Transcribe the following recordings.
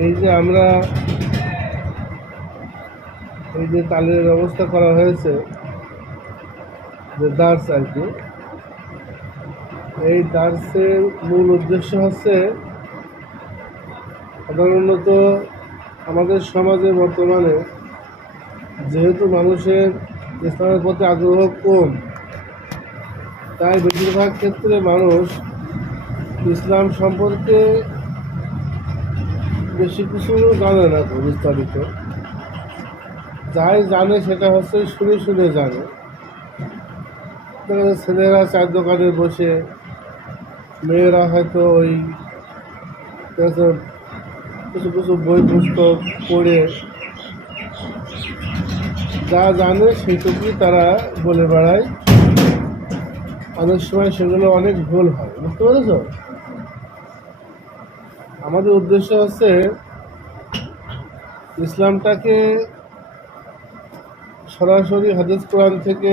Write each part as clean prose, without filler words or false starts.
এই যে আমরা এই যে তালের ব্যবস্থা করা হয়েছে, যে দার্স আর কি, এই দার্সের মূল উদ্দেশ্য হচ্ছে সাধারণত আমাদের সমাজে বর্তমানে যেহেতু মানুষের ইসলামের প্রতি আগ্রহ কম, তাই বেশিরভাগ ক্ষেত্রে মানুষ ইসলাম সম্পর্কে বেশি কিছু জানে না, তো বিস্তারিত যাই জানে সেটা হচ্ছে শুনে শুনে জানে। ছেলেরা চায়ের দোকানে বসে, মেয়েরা হয়তো ওই কিছু কিছু বই পুস্তক পড়ে যা জানে সেইটুকুই তারা বলে বেড়ায়। অনেক সময় সেগুলো অনেক ভুল হয়, বুঝতে পেরেছ? আমাদের উদ্দেশ্য হচ্ছে ইসলামটাকে সরাসরি হাদিস কোরআন থেকে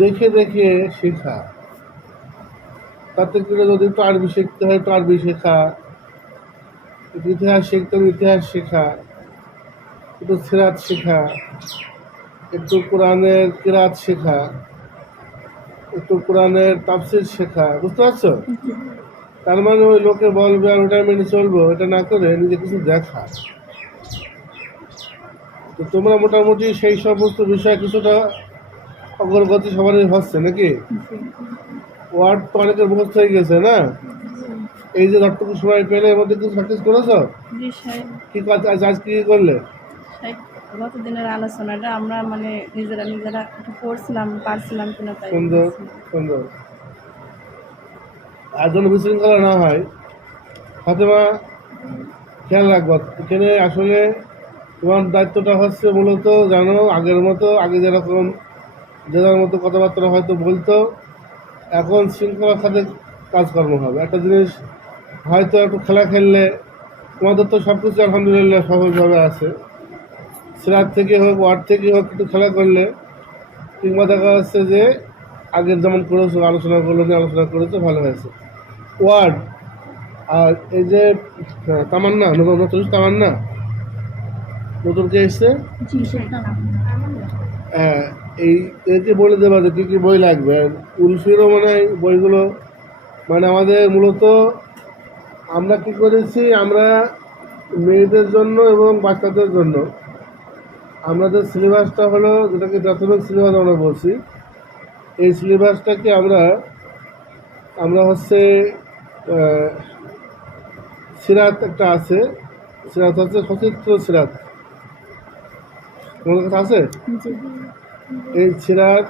দেখে দেখে শেখা। তাতে করে যদি একটু আরবি শিখতে হয় একটু আরবি শেখা, একটু ইতিহাস শিখতে হবে ইতিহাস শেখা, একটু সিরাত শেখা, একটু কোরআনের কিরাত শেখা, একটু কোরআনের তাফসির শেখা। বুঝতে পারছো? তার মানে ওই লোকে বলবে আর ওটা মেনে চলবো, এটা না করে নিজে কিছু দেখা। তো তোমরা মোটামুটি সেই সমস্ত বিষয়ে কিছুটা অগ্রগতি সবারই হচ্ছে নাকি? ওয়ার্ড তো অনেকের মুখস্থ হয়ে গেছে না? এই যে যতটুকু সময় পেলে এর মধ্যে কিছু প্র্যাকটিস করেছো? কি আজ কি করলে? গত দিনের আলোচনাটা আমরা মানে নিজেরা একটু পড়ছিলাম, পারছিলাম কিনা তাই। সুন্দর সুন্দর। আর যেন বিশৃঙ্খলা না হয়, ফাতেমা খেয়াল রাখবো। এখানে আসলে তোমার দায়িত্বটা হচ্ছে মূলত জানো আগের মতো, আগে যেরকম যে যার মতো কথাবার্তা হয়তো বলতো, এখন শৃঙ্খলা খাতে কাজকর্ম হবে। একটা জিনিস হয়তো একটু খেলা খেললে, তোমাদের তো সব কিছু আলহামদুলিল্লাহ সহজভাবে আছে, সিরাত থেকে হোক ওয়ার্ড থেকে হোক, একটু খেলা করলে কিংবা দেখা যাচ্ছে যে আগের যেমন করেছো আলোচনা করলো নিয়ে আলোচনা করেছো, ভালো হয়েছে। ওয়ার্ড আর এই যে তামান্না, নতুন তামান্না নতুন কে এসছে, হ্যাঁ, এই একে বলে দেবা যে কী কী বই লাগবে। আর উলফিরও মানে হয় বইগুলো, মানে আমাদের মূলত আমরা কি করেছি, আমরা মেয়েদের জন্য এবং বাচ্চাদের জন্য আমাদের সিলেবাসটা হলো, যেটাকে প্রাথমিক সিলেবাস আমরা বলছি, এই সিলেবাসটাকে আমরা আমরা হচ্ছে সিরাত একটা আছে, সিরাত হচ্ছে সচিত্র সিরাত, তোমাদের কাছে আছে? এই সিরাত,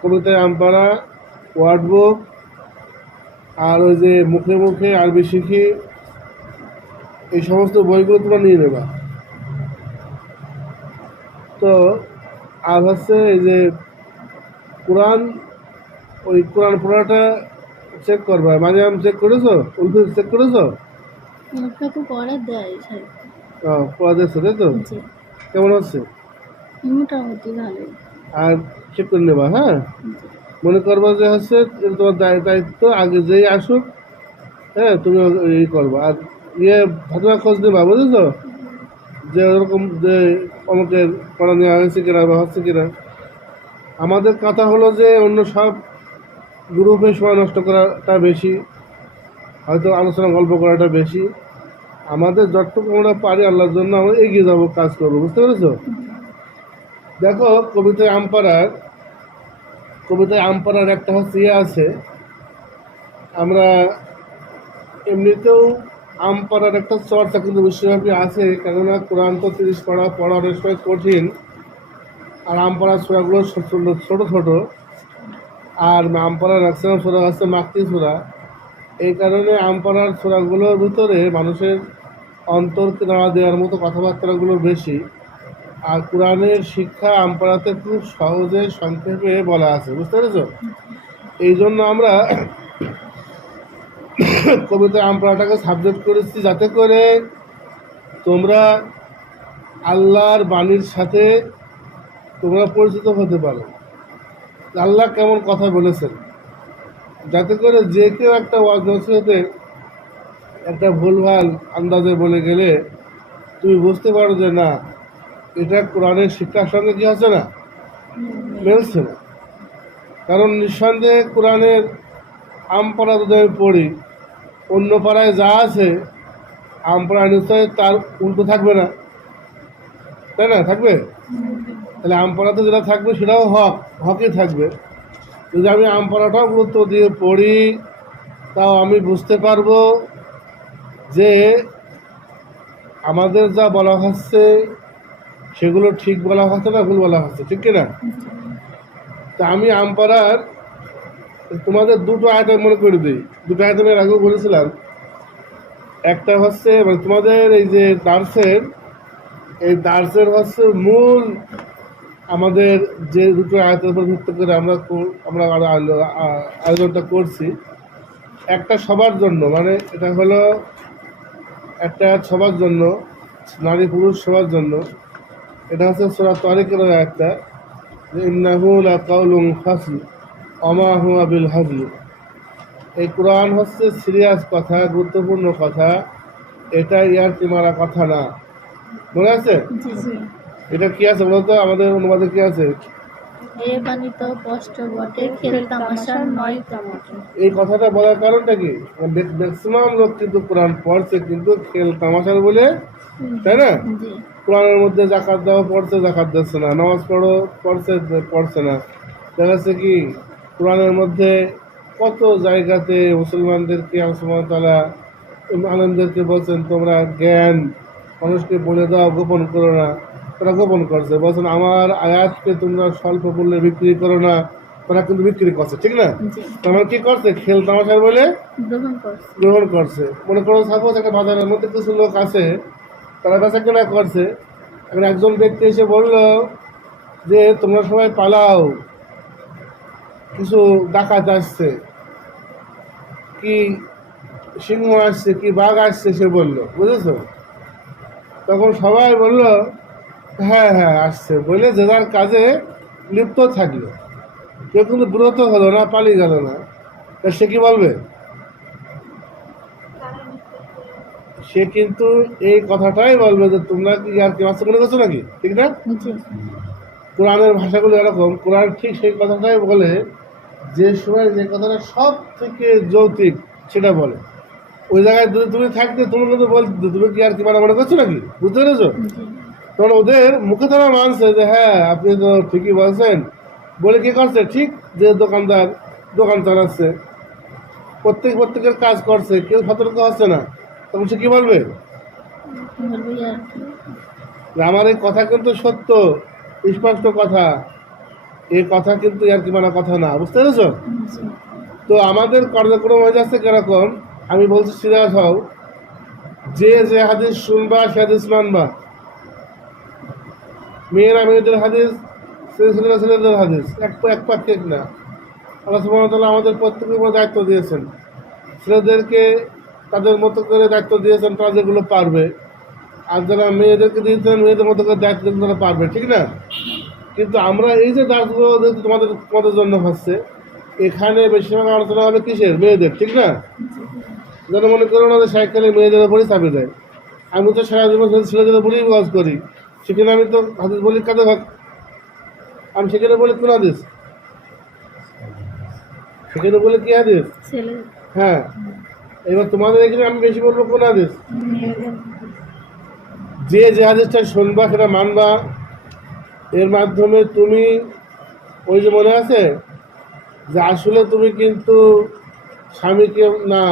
কবিতায় আমপাড়া, ওয়ার্ড বুক, আর ওই যে মুখে মুখে আরবি শিখি, এই সমস্ত বইগুলো তোমরা নিয়ে নেবা। তো আর হচ্ছে এই যে কোরআন, ওই কোরআন পড়াটা চেক করবা। মানে আমি চেক করেছো, উল্ফি চেক করেছো? পড়া দেয় পড়া দিয়েছো তাই তো? কেমন হচ্ছে? মোটামুটি ভালো। আর চেক করে নেবা, হ্যাঁ? মনে করবা যে হচ্ছে তোমার দায়িত্ব, আগে যেই আসুক, হ্যাঁ, তুমি ই করবা। আর ভাতনা খোঁজ নেবা, বুঝেছো? যে ওরকম যে অমুকের পড়া নেওয়া হয়েছে কিনা বা হচ্ছে কিনা। আমাদের কথা হলো যে অন্য সব গ্রুপে সময় নষ্ট করাটা বেশি, হয়তো আলোচনা গল্প করাটা বেশি। আমাদের যতটুকু আমরা পারি আল্লাহর জন্য আমরা এগিয়ে যাবো, কাজ করবো। বুঝতে পেরেছো? দেখো কবিতায় আমপাড়ার একটা হচ্ছে আছে, আমরা এমনিতেও আমপাড়ার একটা চর্চা কিন্তু বিশ্বব্যাপী আছে, কেননা কোরআন তো 30 পড়া অনেক সময় কঠিন, আর আমপাড়ার ছোড়াগুলো ছোট ছোট, আর আমপাড়ার ম্যাক্সিমাম ছোড়া হচ্ছে মাক্তি ছোড়া। এই কারণে আমপাড়ার ছোড়াগুলোর ভিতরে মানুষের অন্তরকে নাড়া দেওয়ার মতো কথাবার্তাগুলো বেশি। আর কোরআনের শিক্ষা আমপাড়াতে খুব সহজে সংক্ষেপে বলা আছে, বুঝতে পেরেছো? এই জন্য আমরা কবিতা আমপাড়াটাকে সাবজেক্ট করেছি, যাতে করে তোমরা আল্লাহর বাণীর সাথে তোমরা পরিচিত হতে পারো, আল্লাহ কেমন কথা বলেছেন, যাতে করে যে কেউ একটা ওয়াজ নসিহতে একটা ভুলভাল আন্দাজে বলে গেলে তুমি বুঝতে পারো যে না, এটা কোরআনের শিক্ষার সঙ্গে কি হচ্ছে না, মিলছে না। কারণ নিঃসন্দেহে কোরআনের আমপাড়া যদি আমি পড়ি, অন্য পাড়ায় যা আছে আমপাড়া নিশ্চয় তার উল্টো থাকবে না, তাই না? থাকবে। তাহলে আমপাড়াতে যেটা থাকবে সেটাও হকই থাকবে। যদি আমি আমপাড়াটাও গুরুত্ব দিয়ে পড়ি, তাও আমি বুঝতে পারবো যে আমাদের যা বলা হচ্ছে সেগুলো ঠিক বলা হচ্ছে না ভুল বলা হচ্ছে, ঠিক কিনা? তা আমি আমপাড়ার তোমাদের দুটো আইটেম মনে করে দিই। দুটো আইটেমের আগেও বলেছিলাম। একটা হচ্ছে মানে তোমাদের এই যে দার্সের হচ্ছে মূল, আমাদের যে দুটো আয়তের উপর ভিত্তি করে আমরা আয়োজনটা করছি। একটা সবার জন্য, মানে এটা হলো একটা সবার জন্য, নারী পুরুষ সবার জন্য। এটা হচ্ছে সূরা তারিকের একটা, যে ইন্নাহু লাকাউলুন ফাসল ওমা হুয়া বিল হাজল। এই কোরআন হচ্ছে সিরিয়াস কথা, গুরুত্বপূর্ণ কথা, এটা ইয়ার্কি মারা কথা না। মনে আছে? এটা কি আছে বলতো? আমাদের অনুবাদে কি আছে? এই কথাটা বলার কারণটা কি? ম্যাক্সিমাম লোক কিন্তু কোরআন পড়ছে কিন্তু খেল তামাশার বলে, তাই না? কোরআনের মধ্যে জাকাত দেওয়া পড়ছে, জাকাত দিচ্ছে না। নামাজ পড়ছে না। দেখা যাচ্ছে কি কোরআনের মধ্যে কত জায়গাতে মুসলমানদেরকে আল্লাহ তাআলা আলেমদেরকে বলছেন তোমরা জ্ঞান মানুষকে বলে দাও, গোপন করো না। তারা গোপন করছে, বলছেন আমার আয়াতকে তোমরা স্বল্প মূল্যে বিক্রি করো না। তারা কিন্তু বিক্রি করছে, ঠিক না? তারা কি করছে? খেল তামাশার বলে গ্রহণ করছে। মনে করো সাপোজ একটা বাজারের মধ্যে কিছু লোক আছে, তারা বেচা কেনা করছে। এখন একজন ব্যক্তি এসে বলল যে তোমরা সবাই পালাও, কিছু ডাকাত আসছে, কি সিংহ আসছে, কি বাঘ আসছে, সে বলল, বুঝেছো? তখন সবাই বলল হ্যাঁ হ্যাঁ আসছে, বলে যে যার কাজে লিপ্ত থাকলো। কেউ কিন্তু বিরত হলো না, পালিয়ে গেল না। তা সে কি বলবে? সে কিন্তু এই কথাটাই বলবে যে তোমরা কি আর কি মাস্টার মনে করছো নাকি, ঠিক না? কোরআনের ভাষাগুলো এরকম, কোরআন ঠিক সেই কথাটাই বলে, যে সময় যে কথাটা সব থেকে যৌক্তিক সেটা বলে। ওই জায়গায় যদি তুমি থাকতে তুমি কিন্তু বলতে তুমি কি আর কি মনে করছো নাকি, বুঝতে পেরেছো? তখন ওদের মুখে তারা মানছে যে হ্যাঁ আপনি তো ঠিকই বলছেন, বলে কি করছে, ঠিক যে দোকানদার দোকান চালাচ্ছে, প্রত্যেকের কাজ করছে, কেউ সতর্ক হচ্ছে না, তখন সে কি বলবে? আমার এই কথা কিন্তু সত্য, স্পষ্ট কথা, এই কথা কিন্তু আর কি কথা না, বুঝতে পেরেছো? তো আমাদের কার্যক্রম হয়ে যাচ্ছে কিরকম, আমি বলছি সিরিয়াস হও, যে হাদিস শুনবা সে হাদিস মানবা। মেয়েদের হাদিস, ছেলেদের হাদিস এক পাক্ষিক না। আল্লাহ সুবহানাহু ওয়া তাআলা আমাদের প্রত্যেকের উপর দায়িত্ব দিয়েছেন, ছেলেদেরকে তাদের মতো করে দায়িত্ব দিয়েছেন, তারা যেগুলো পারবে। আর যারা মেয়েদেরকে দিয়েছেন মেয়েদের মতো করে দায়িত্ব দিয়েছেন, তারা পারবে, ঠিক না? কিন্তু আমরা এই যে দায়িত্বগুলো তোমাদের জন্য হচ্ছে, এখানে বেশিরভাগ আলোচনা হবে কিসের? মেয়েদের, ঠিক না? যেন মনে করো না যে সাইকেলে মেয়েদের উপরই চাপে দেয়। আমি তো সারা জীবন ছেলেদের উপরেই ওয়াজ করি, সেখানে আমি তো হাদিস বলি কাদের হক, আমি সেখানে বলি কোন হাদিস? সেখানে বলে কি হাদিস? হ্যাঁ, এবার তোমাদের এখানে আমি বেশি বলবো কোন হাদিস? যে হাদিসটা শুনবা সেটা মানবা। এর মাধ্যমে তুমি ওই যে মনে আছে যে আসলে তুমি কিন্তু স্বামীকে না,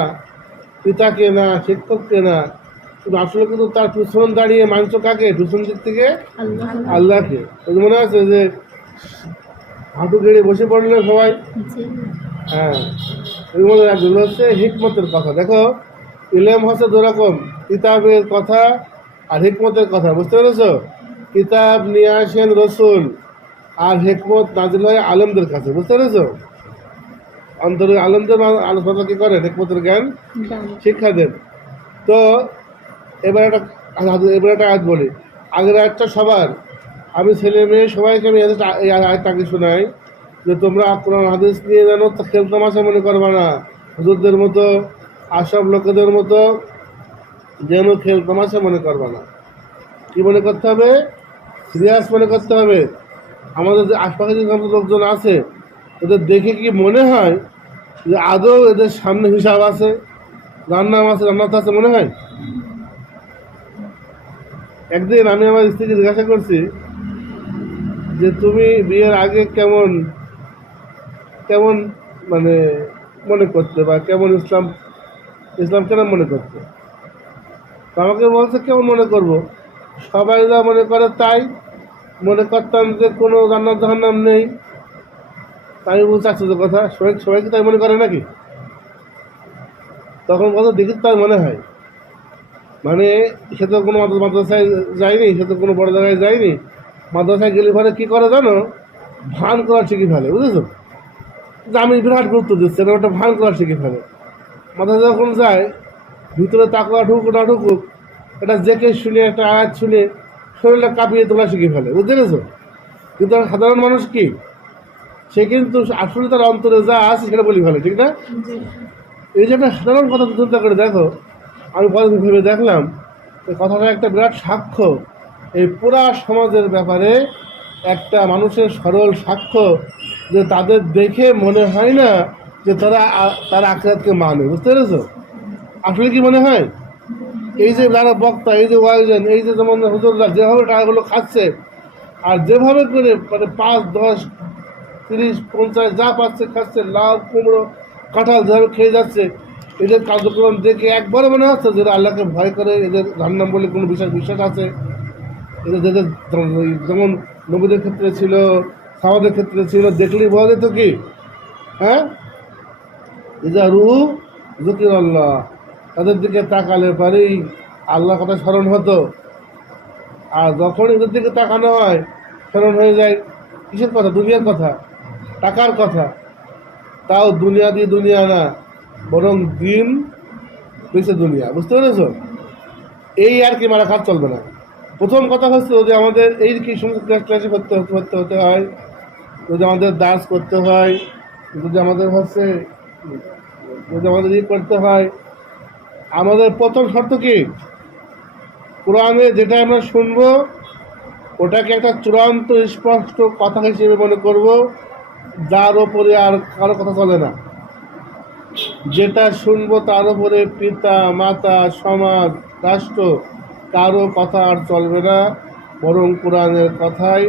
পিতাকে না, শিক্ষককে না, তুমি আসলে কিন্তু তার পিছন দাঁড়িয়ে মানছো কাকে? পিছন দিক থেকে আল্লাহকে। ওই যে মনে আছে যে হাঁটু গেড়ে বসে পড়লে সবাই, হ্যাঁ, মনে রাখবে। এগুলো হচ্ছে হিকমতের কথা। দেখো ইলম হচ্ছে দুরকম, কিতাবের কথা আর হিকমতের কথা, বুঝতে পেরেছো? কিতাব নিয়ে আসেন রসুল, আর হিকমত নাজিল হয় আলেমদের কাছে, বুঝতে পেরেছো? অন্তরে আলেমদের আলোচনা কি করেন? হিকমতের জ্ঞান শিক্ষা দেন। তো এবার একটা আয়াত বলি, আগের আয়াতটা সবার, আমি ছেলে মেয়ে সবাইকে আমি এই আয়াতটাকে শোনাই যে তোমরা কোরআন হাদিস নিয়ে জানো, খেলতামাশা মনে করবা না, হুজুরদের মতো, আশরাফ লোকেদের মতো যেন খেল তামাশা মনে করবা না। কি মনে করতে হবে? সিরিয়াস মনে করতে হবে। আমাদের যে আশপাশে যে সমস্ত লোকজন আছে, ওদের দেখে কি মনে হয় যে আদৌ এদের সামনে হিসাব আছে, রান্নাম আছে, রান্নাত আছে, মনে হয়? একদিন আমি আমার স্ত্রীকে জিজ্ঞাসা করছি যে তুমি বিয়ের আগে কেমন কেমন মানে মনে করতে, বা কেমন ইসলাম ইসলাম কেন মনে করতে? তো আমাকে বলছে কেমন মনে করব, সবাই যা মনে করে তাই মনে করতাম, যে কোনো জান্নাত জাহান্নাম নেই। তাই বলছে আশ্চর্য কথা, সবাই সবাই কি তাই মনে করে নাকি? তখন কথা দেখি তাই মনে হয়, মানে সে তো কোনো মাদ্রাসায় যায়নি, সে তো কোনো বড় জায়গায় যায়নি। মাদ্রাসায় গেলে পরে কী করে জানো? ভান করা শিখে ফেলে, বুঝেছো? যে আমি বিরাট গুরুত্ব দিচ্ছি না, ওটা ভান করা শিখে ফেলে। মাদ্রাসা যখন যায়, ভিতরে তাকওয়া ঢুকুক না ঢুকুক, এটা জেকে শুনে, একটা আয়াত শুনে শরীরটা কাঁপিয়ে তোলা শিখে ফেলে, বুঝতে পেরেছো? কিন্তু আর সাধারণ মানুষ কি, সে কিন্তু আসলে তার অন্তরে যা আছে সেটা বলে ফেলে, ঠিক না? জি। এই যে একটা সাধারণ কথা চিন্তা করে দেখো, আমি পরে ভেবে দেখলাম এই কথাটা একটা বিরাট সাক্ষ্য এই পুরা সমাজের ব্যাপারে, একটা মানুষের সরল সাক্ষ্য, যে তাদের দেখে মনে হয় না যে তারা আখিরাতকে মানে, বুঝতে পেরেছো? আসলে কি মনে হয়? এই যে যারা বক্তা, এই যে ওয়াইজেন, এই যে যেমন হুজুররা যেভাবে টাকাগুলো খাচ্ছে, আর যেভাবে করে মানে 5, 10, 30, 50 যা পাচ্ছে খাচ্ছে, লাউ কুমড়ো কাঁঠাল যেভাবে খেয়ে যাচ্ছে, এদের কার্যক্রম দেখে একবারে মনে হচ্ছে যে এরা আল্লাহকে ভয় করে, এদের জান্নাত বলে কোনো বিশ্বাস আছে। এদের যাদের যেমন নবীদের ক্ষেত্রে ছিল, সাহাবাদের ক্ষেত্রে ছিল, দেখলেই বোঝা যেত কি, হ্যাঁ, ইজা রুহু যুকির আল্লাহ, তাদের দিকে তাকালে পরেই আল্লাহর কথা স্মরণ হতো। আর যখন এদের দিকে তাকানো হয়, স্মরণ হয়ে যায় কিসের কথা? দুনিয়ার কথা, টাকার কথা। তাও দুনিয়া দিয়ে দুনিয়া না, বরং দিন বেঁচে দুনিয়া, বুঝতে পেরেছ? এই আর কি মারা খাত চলবে না। প্রথম কথা হচ্ছে, যদি আমাদের এই কি সমস্ত ক্লাসে হতে হয়, যদি আমাদের দাস করতে হয়, যদি আমাদের হচ্ছে, যদি আমাদের করতে হয়, আমাদের প্রথম শর্ত কি? কোরআনে যেটা আমরা শুনবো ওটাকে একটা চূড়ান্ত স্পষ্ট কথা হিসেবে মনে করব, যার ওপরে আর কারো কথা চলে না। যেটা শুনবো তার উপরে পিতা মাতা সমাজ রাষ্ট্র কারো কথা আর চলবে না, বরং কোরআনের কথাই,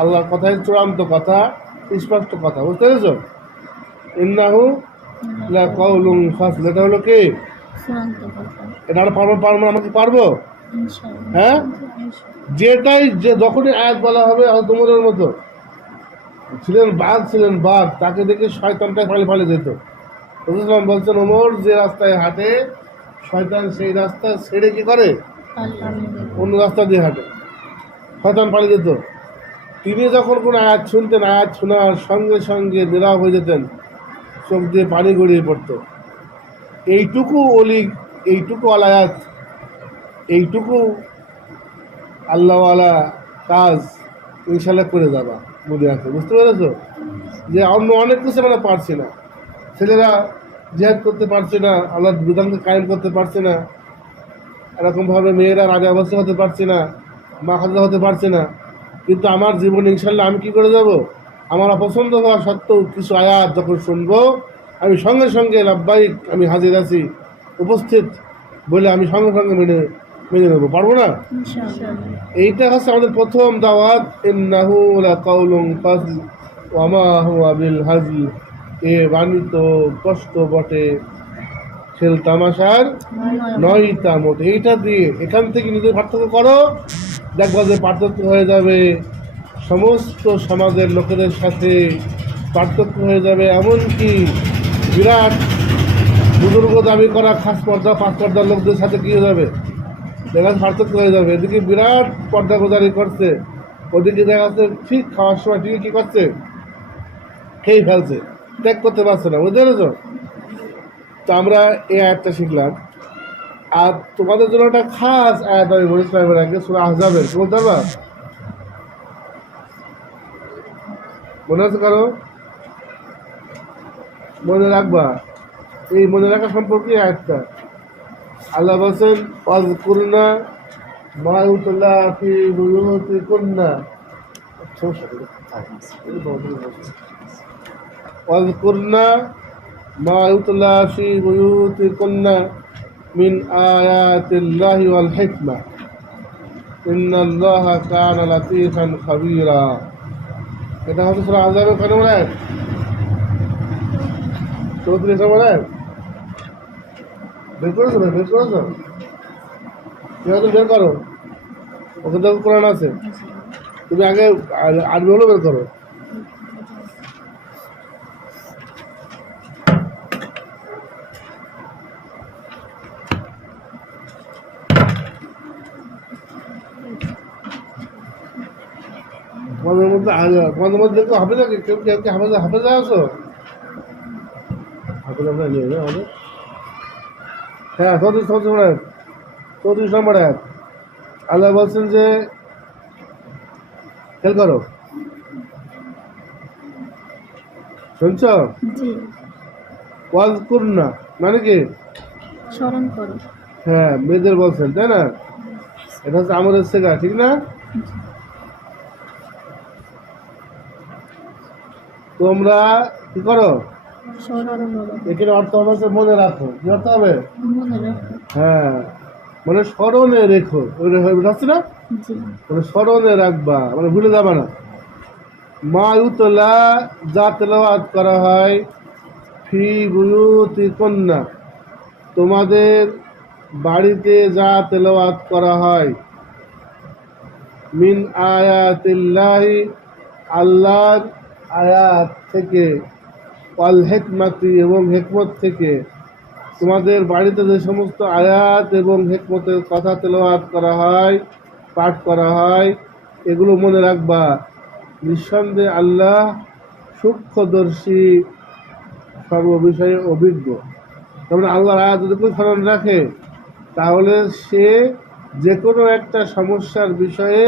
আল্লাহর কথাই চূড়ান্ত কথা, স্পষ্ট কথা, বুঝতে পেরেছ? ইন্নাহু লাকাউলুন ফাসল, এটা হলো কি? এটা আমরা পারবো আমাকে পারবো? হ্যাঁ, যেটাই যে যখনই আয়াত বলা হবে, তোমাদের মতো ছিলেন বাঘ, তাকে দেখে শয়তানটা ফালে যেত। রসুলাম বলছেন, ওমর যে রাস্তায় হাঁটে, শয়তান সেই রাস্তা ছেড়ে কি করে? অন্য রাস্তা দিয়ে হাঁটে, শয়তান পালিয়ে যেত। তিনি যখন কোনো আয়াত শুনতেন, আয়াত শোনার সঙ্গে সঙ্গে নীরব হয়ে যেতেন, চোখ দিয়ে পানি গড়িয়ে পড়তো। এইটুকু অলি, এইটুকু আলায়াত, এইটুকু আল্লাহওয়ালা কাজ ইনশাল্লাহ করে যাবা, মনে আছে, বুঝতে পেরেছো? যে অন্য অনেক কিছু আমরা পারছি না, ছেলেরা জিহাদ করতে পারছে না, আল্লাহর বিধানকে কায়েম করতে পারছে না, এরকমভাবে মেয়েরা রাজা অবস্থা হতে পারছে না, মা খাজা হতে পারছে না, কিন্তু আমার জীবন ইনশাল্লাহ আমি কি করে যাব? আমার অপছন্দ হওয়া সত্ত্বেও কিছু আয়াত যখন শুনবো, আমি সঙ্গে সঙ্গে লাব্বাইক, আমি হাজির আছি, উপস্থিত বলে আমি সঙ্গে সঙ্গে মেনে নেবো, পারবো না? এইটা হচ্ছে আমাদের প্রথম দাওয়াত। ইন্নাহু লাকাউলুন ফাসল ওয়া মা হুয়া বিল হাজল, এ বাণী তো কষ্ট বটে, খেল তামাশার নয় তা মোটে। এইটা দিয়ে এখান থেকে নিজের পার্থক্য করো, দেখবো যে পার্থক্য হয়ে যাবে সমস্ত সমাজের লোকেদের সাথে, পার্থক্য হয়ে যাবে এমনকি বিরাট বুজুর্গ দাবি করা খাস পর্দা, পাঁচ পর্দার লোকদের সাথে কী হয়ে যাবে, দেখা পার্থক্য হয়ে যাবে। এদিকে বিরাট পর্দা গোজারি করছে, ওদিকে দেখা যাচ্ছে ঠিক খাওয়ার সময় ঠিকই কী করছে, খেয়ে ফেলছে, ত্যাগ করতে পারছে না, বুঝতে পেরেছ? তো আমরা এই আয়াতটা শিখলাম। আর তোমাদের জন্য একটা খাস আয়াত আমি বলেছিলাম এর আগে, সূরা আহজাবের, বলতে পারবা? মনে আছে কারো? মনে রাখবা, এই মনে রাখা সম্পর্কে আয়াতটা। আল্লাহ বলছেন ওয়াজকুরনা মা ইউতলা ফি বুয়ুতিকুন্না ওয়াজকুরনা মা ইউতলা ফি বুয়ুতিকুন্না মিন আয়াতিল্লাহি ওয়াল হিকমা ইন্নাল্লাহা কানা লাতীফান খাবীরা। এটা হচ্ছে সূরা আহজাবের কত নম্বর আয়াত? 34 নম্বর আয়াত। বের করেছো না? বের করেছো? তুমি বের করো, ওখানে তো কোরআন আছে। তুমি আগে আরবি হলো বের করো। তোমাদের মধ্যে কেউ হাফেজা, কেউ কেউ কি হাফেজা আছো? হাফেজা আমরা নিয়ে না আমাদের। হ্যাঁ, 34 নম্বর আয়াত। আল্লাহ বলছেন যে খেয়াল করো, শুনছ? জি, ওয়াজকুরনা মানে কি? স্মরণ করো। হ্যাঁ, মেয়েদের বলছেন, তাই না? এটা হচ্ছে আমলের শেখা, ঠিক না? তোমরা কি করো? স্মরণ করো, এখানে অর্থ হবে মনে রাখো। কি অর্থ হবে? মনে রাখো। হ্যাঁ, মানে স্মরণে রেখো, হচ্ছে না? জি, মানে স্মরণে রাখবা, মানে ভুলে যাবা না। মা ইউতলা যা তেলাওয়াত করা হয়, ফি বুয়ুতিকুন্না তোমাদের বাড়িতে যা তেলাওয়াত করা হয়, মিন আয়াতিল্লাহি আল্লাহর আয়াত থেকে, ওয়াল হিকমাতি এবং হিকমত থেকে, তোমাদের বাড়িতে যে সমস্ত আয়াত এবং হিকমতের কথা তেলাওয়াত করা হয়, পাঠ করা হয়, এগুলো মনে রাখবা। নিঃসন্দেহে আল্লাহ সূক্ষ্মদর্শী, সর্ববিষয়ে অভিজ্ঞ। তারপরে আল্লাহর আয়াত যদি কেউ স্মরণ রাখে, তাহলে সে যে কোনো একটা সমস্যার বিষয়ে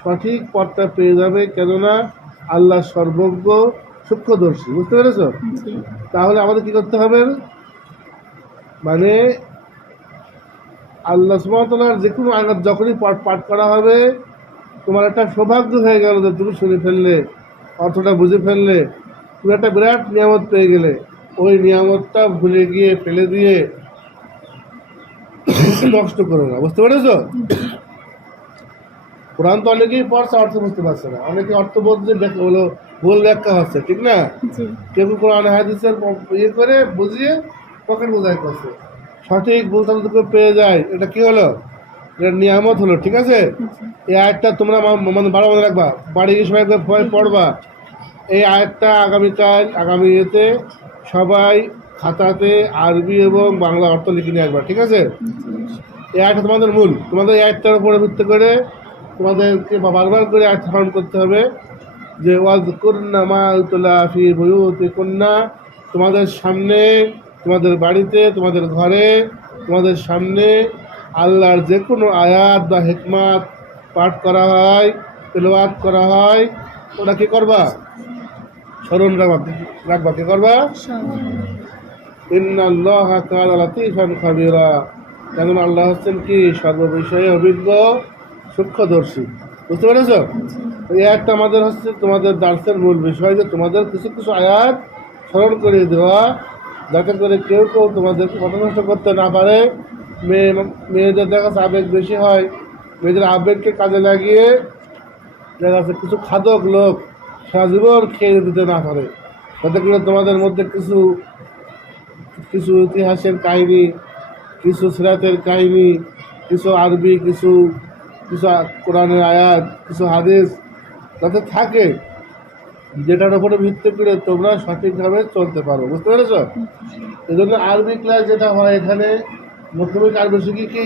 সঠিক পথটা পেয়ে যাবে, কেননা আল্লাহ সর্বজ্ঞ, সূক্ষ্মদর্শী। বুঝতে পেরেছ? জি, তাহলে আমাদের কি করতে হবে? মানে আল্লাহ সুবহানাহু ওয়া তাআলার যে কোনো আয়াত যখনই পাঠ করা হবে, তোমার একটা সৌভাগ্য হয়ে গেল যে তুমি শুনে ফেললে, অর্থটা বুঝে ফেললে, তুমি একটা বিরাট নিয়ামত পেয়ে গেলে। ওই নিয়ামতটা ভুলে গিয়ে ফেলে দিয়ে নষ্ট করো না। বুঝতে পেরেছ? কোরআন তো অনেকেই পড়ছে, অর্থ বুঝতে পারছে না, অনেকে অর্থ বলছে হলো ভুল ব্যাখ্যা হচ্ছে, ঠিক না? জি, কেউ কোরআন হাদিসের ইয়ে করে বুঝিয়ে পকেট বোঝাই করছে। সঠিক বলতে যদি কেউ পেয়ে যায়, এটা কি হলো? এটা নিয়ামত হলো, ঠিক আছে? এই আয়াতটা তোমরা মানে বারো মনে রাখবা, বাড়ি গিয়ে সবাই পড়বা। এই আয়াতটা আগামী ইয়েতে সবাই খাতাতে আরবি এবং বাংলা অর্থ লিখে নিয়ে আসবা, ঠিক আছে? এই আয়াতটা তোমাদের মূল, তোমাদের এই আয়াতটার উপরে ভিত্তি করে তোমাদেরকে বারবার করে আয়াত স্মরণ করতে হবে যে ওয়াজকুরনা মা ইউতলা ফি বুয়ুতিকুন্না, তোমাদের সামনে, তোমাদের বাড়িতে, তোমাদের ঘরে, তোমাদের সামনে আল্লাহর যে কোনো আয়াত বা হিকমাত পাঠ করা হয়, তেলাওয়াত করা হয়, ওটা কি করবা? স্মরণ রাখবা। কি করবা? স্মরণ। ইন্নাল্লাহা কানা লাতীফান খাবীরা, কেননা আল্লাহ হচ্ছেন কি? সর্ববিষয়ে অভিজ্ঞ, সূক্ষ্মদর্শী। বুঝতে পেরেছ? এই আয়াতটা আমাদের হচ্ছে তোমাদের দার্সের মূল বিষয়, যে তোমাদের কিছু কিছু আয়াত স্মরণ করিয়ে দেওয়া, যাতে করে কেউ তোমাদের কথা নষ্ট করতে না পারে। মেয়েদের দেখা যাচ্ছে আবেগ বেশি হয়, মেয়েদের আবেগকে কাজে লাগিয়ে দেখা যাচ্ছে কিছু খাদক লোক সারা জীবন খেয়ে দিতে না পারে, যাতে করে তোমাদের মধ্যে কিছু কিছু ইতিহাসের কাহিনী, কিছু সিরাতের কাহিনী, কিছু আরবি, কিছু কিছু কোরআনের আয়াত, কিছু হাদিস যাতে থাকে, যেটার উপরে ভিত্তি করে তোমরা সঠিকভাবে চলতে পারো। বুঝতে পেরেছ? এই জন্য আরবি ক্লাস যেটা হয়, এখানে মুখোমুখি আরবি শিখি কি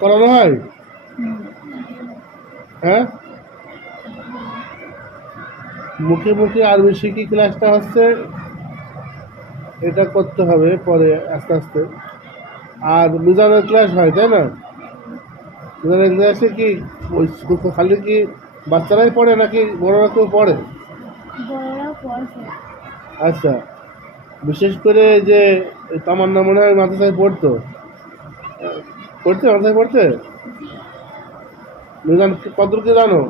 করানো হয়? হ্যাঁ, মুখে আরবি শিখি ক্লাসটা হচ্ছে, এটা করতে হবে পরে আস্তে আস্তে। আর মিজানের ক্লাস হয়, তাই না? মিজানের ক্লাসে কি ওই খালি কি বাচ্চারাই পড়ে নাকি বড়রা কেউ পড়ে? আচ্ছা, বিশেষ করে যে তামান্না মনে হয় মাদ্রাসায় পড়তো, পড়তে মাথায় পড়তে মিজান কতদূর কি জানো?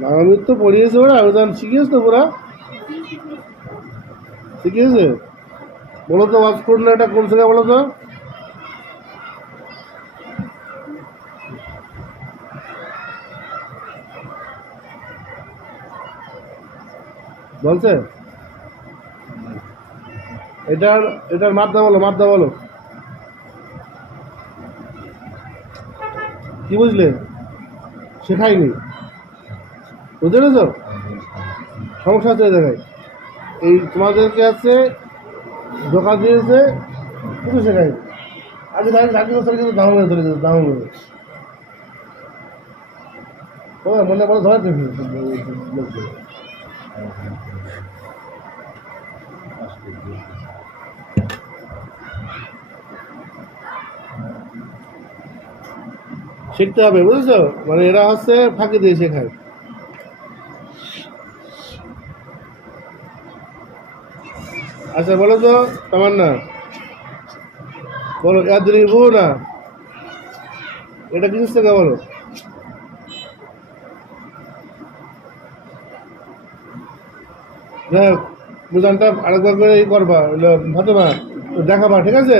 নাগামির তো পড়িয়েছে ওরা, মিজান শিখিয়েছে তো পুরা শিখিয়েছে। বলো তো ওয়াজ করলে এটা কোন থেকে বলো তো? বলছে এটার এটার মাদ্দা বলো, মাদ্দা বলো। কি বুঝলে? শেখায়নি, বুঝতে পেরেছ? সমস্যা আছে এই জায়গায়। এই তোমাদেরকে আছে ধোকা দিয়েছে, কিছু শেখায়নি। আগে তাই 4 বছর কিন্তু দাম মেরে ধরে দিত, দাম মেরে মনে বলে ধরে শিখতে হবে, বুঝেছো? মানে এরা হচ্ছে ফাঁকি দিয়ে শেখায়। আচ্ছা বলো তো তামান্না, বলো ইয়াদ্রিবু না, এটা কিছু থেকে বলো। যাই হোক, বুঝানটা আরেকবার করে ই করবা, ফাতেমা দেখাবা, ঠিক আছে?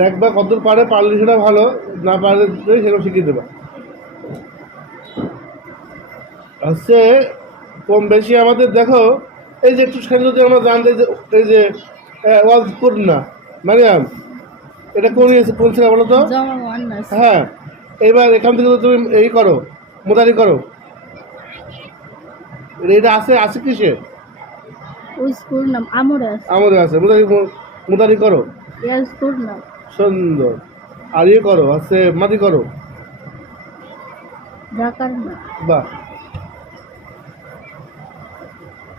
দেখবা কতদূর পারলে সেটা ভালো, না পারলে সেরকম শিখিয়ে দেবা। হচ্ছে কম বেশি আমাদের দেখো, এই যে একটুখানি যদি আমরা জানতে যে এই যে ওয়াজ করুন না মারিয়াম, এটা কোন ছিল বলো তো? হ্যাঁ, এইবার এখান থেকে তুমি এই করো, মোদারি করো। এটা আছে আছে কিসে? আমরে আছে, মোদারি করো, সুন্দর। আর ইয়ে করো, আছে মাটি করো, বাহ।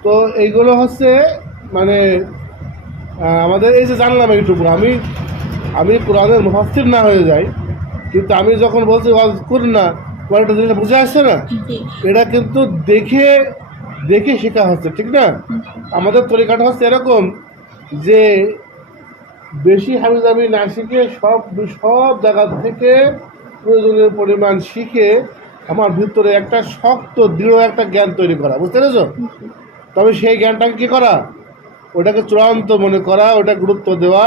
তো এইগুলো হচ্ছে মানে আমাদের এই যে জানলাম এইটুকু, আমি কোরআনের মুফাসসির না হয়ে যাই, কিন্তু আমি যখন বলছি ওয়াজ করুন না, তোমার একটা জিনিস বুঝে আসছে না? এটা কিন্তু দেখে দেখে শেখা হচ্ছে, ঠিক না? আমাদের তরিকাটা হচ্ছে এরকম যে বেশি হাবিজাবি না শিখে সব জায়গা থেকে প্রয়োজনীয় পরিমাণ শিখে আমার ভিতরে একটা শক্ত দৃঢ় একটা জ্ঞান তৈরি করা, বুঝতে পেরেছ? তবে সেই জ্ঞানটাকে কী করা, ওটাকে চূড়ান্ত মনে করা, ওটা গুরুত্ব দেওয়া,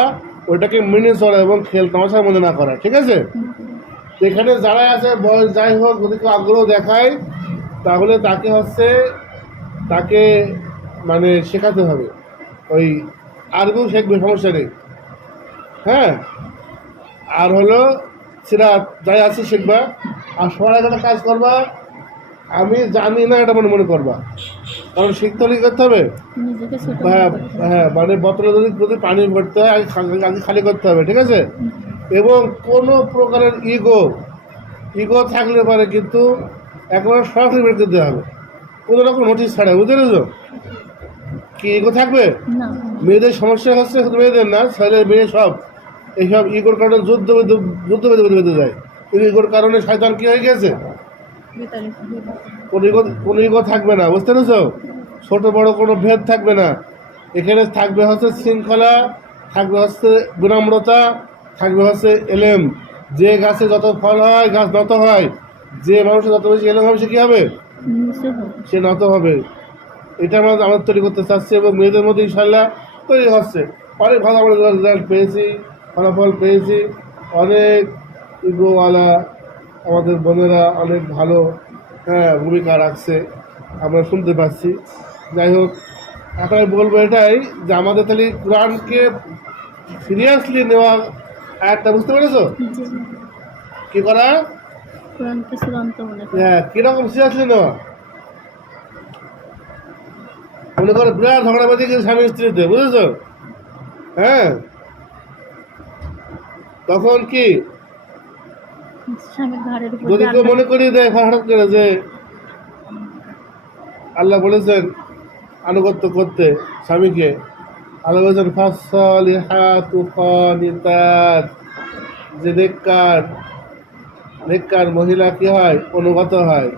ওটাকে মেনে চলা এবং খেল তামাশার মনে না করা, ঠিক আছে? এখানে যারা আছে বয়স যাই হোক, যদি কেউ আগ্রহ দেখায় তাহলে তাকে মানে শেখাতে হবে। ওই আরবিও শিখবে, সমস্যা নেই। হ্যাঁ, আর হলো সিরাত যাই আছে শিখবা। আর সবার একটা কাজ করবা, আমি জানি না এটা মনে করবা, কারণ শিখতে হলে করতে হবে। হ্যাঁ হ্যাঁ, মানে বোতলে যদি পানি ভরতে হয় আগে খালি করতে হবে, ঠিক আছে? এবং কোনো প্রকারের ইগো থাকলে পারে কিন্তু একবার সরাসরি বের করতে হবে, কোনো রকম নোটিশ ছাড়া, বুঝতে পেরেছো? কি ইগো থাকবে? মেয়েদের সমস্যা হচ্ছে শুধু মেয়েদের না, ছেলে মেয়ে সব এইসব ইগোর কারণে যুদ্ধ বেঁধে যায়। কিন্তু ইগোর কারণে শয়তান কি হয়ে গেছে? কোনো ইগো থাকবে না, বুঝতে পেরেছো? ছোট বড় কোনো ভেদ থাকবে না। এখানে থাকবে হচ্ছে শৃঙ্খলা, থাকবে হচ্ছে বিনম্রতা, থাকবে হচ্ছে এলেম। যে গাছে যত ফল হয় গাছ নত হয়, যে মানুষের যত বেশি এলেম হবে সে কী হবে? সে নত হবে। এটা আমরা তৈরি করতে চাচ্ছি এবং মেয়েদের মধ্যে ইনশাল্লাহ তৈরি হচ্ছে। অনেক ভালো আমরা রেজাল্ট পেয়েছি, ফলাফল পেয়েছি। অনেক ইগোওয়ালা আমাদের বোনেরা অনেক ভালো ভূমিকা রাখছে, আমরা শুনতে পাচ্ছি। যাই হোক, এখন বলবো এটাই যে আমাদের তাহলে কোরআনকে সিরিয়াসলি নেওয়া একটা, বুঝতে পেরেছো? কি করা? হ্যাঁ, কিরকম সিরিয়াসলি নেওয়া? মনে করো বিরাট ঝগড়াবাজি কিন্তু স্বামী স্ত্রীতে, বুঝেছো? হ্যাঁ, তখন কি যদি কেউ মনে করিয়ে দেয় হঠাৎ করে যে আল্লাহ বলেছেন আনুগত্য করতে স্বামীকে, আল্লাহ বলেছেন ফাসসালিহাতু কানিতাত, যে নেককার মহিলা কি হয়? অনুগত হয়।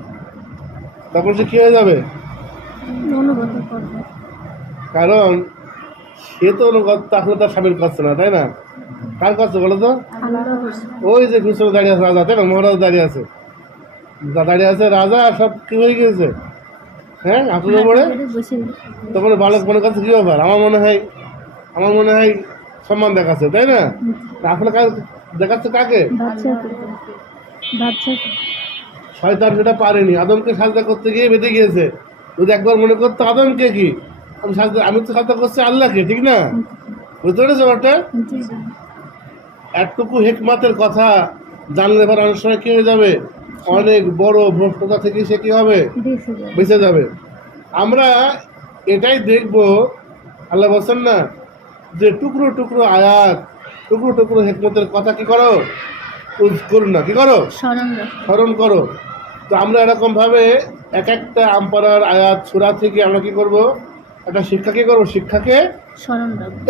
তখন সে কি হয়ে যাবে? কারণ সে তো আসলে তার স্বামীর করছে না, তাই না? কার করছে বলো তো? আল্লাহ ওই যে পিছনে দাঁড়িয়ে আছে রাজা, তাই না? মহারাজ দাঁড়িয়ে আছে, দাঁড়িয়ে আছে রাজা, সব কি হয়ে গেছে, হ্যাঁ আপনাদের পরে তখন বালক মনে করছে কি ব্যাপার, আমার মনে হয় সম্মান দেখাচ্ছে, তাই না? আসলে দেখাচ্ছে কাকে? শয়তান সেটা পারেনি, আদমকে সাজদা করতে গিয়ে বেঁধে গিয়েছে। যদি একবার মনে করতো আদমকে কি আমি তো সাজদা করছি আল্লাহকে, ঠিক না? বুঝতে পেরেছো ব্যাপারটা? একটুকু হেকমাতের কথা জানলে এবার অনেক সময় কি হয়ে যাবে, অনেক বড় ভ্রষ্টতা থেকে সে কি হবে, বেঁচে যাবে। আমরা এটাই দেখব, আল্লাহ বলছেন না যে টুকরো টুকরো আয়াত, টুকরো টুকরো হেকমতের কথা কি করো, করুন না, কি করো, স্মরণ করো। তো আমরা এরকম ভাবে এক একটা আমপাড়ার আয়াত সূরা থেকে আমরা কি করব, একটা শিক্ষা কি করবো, শিক্ষাকে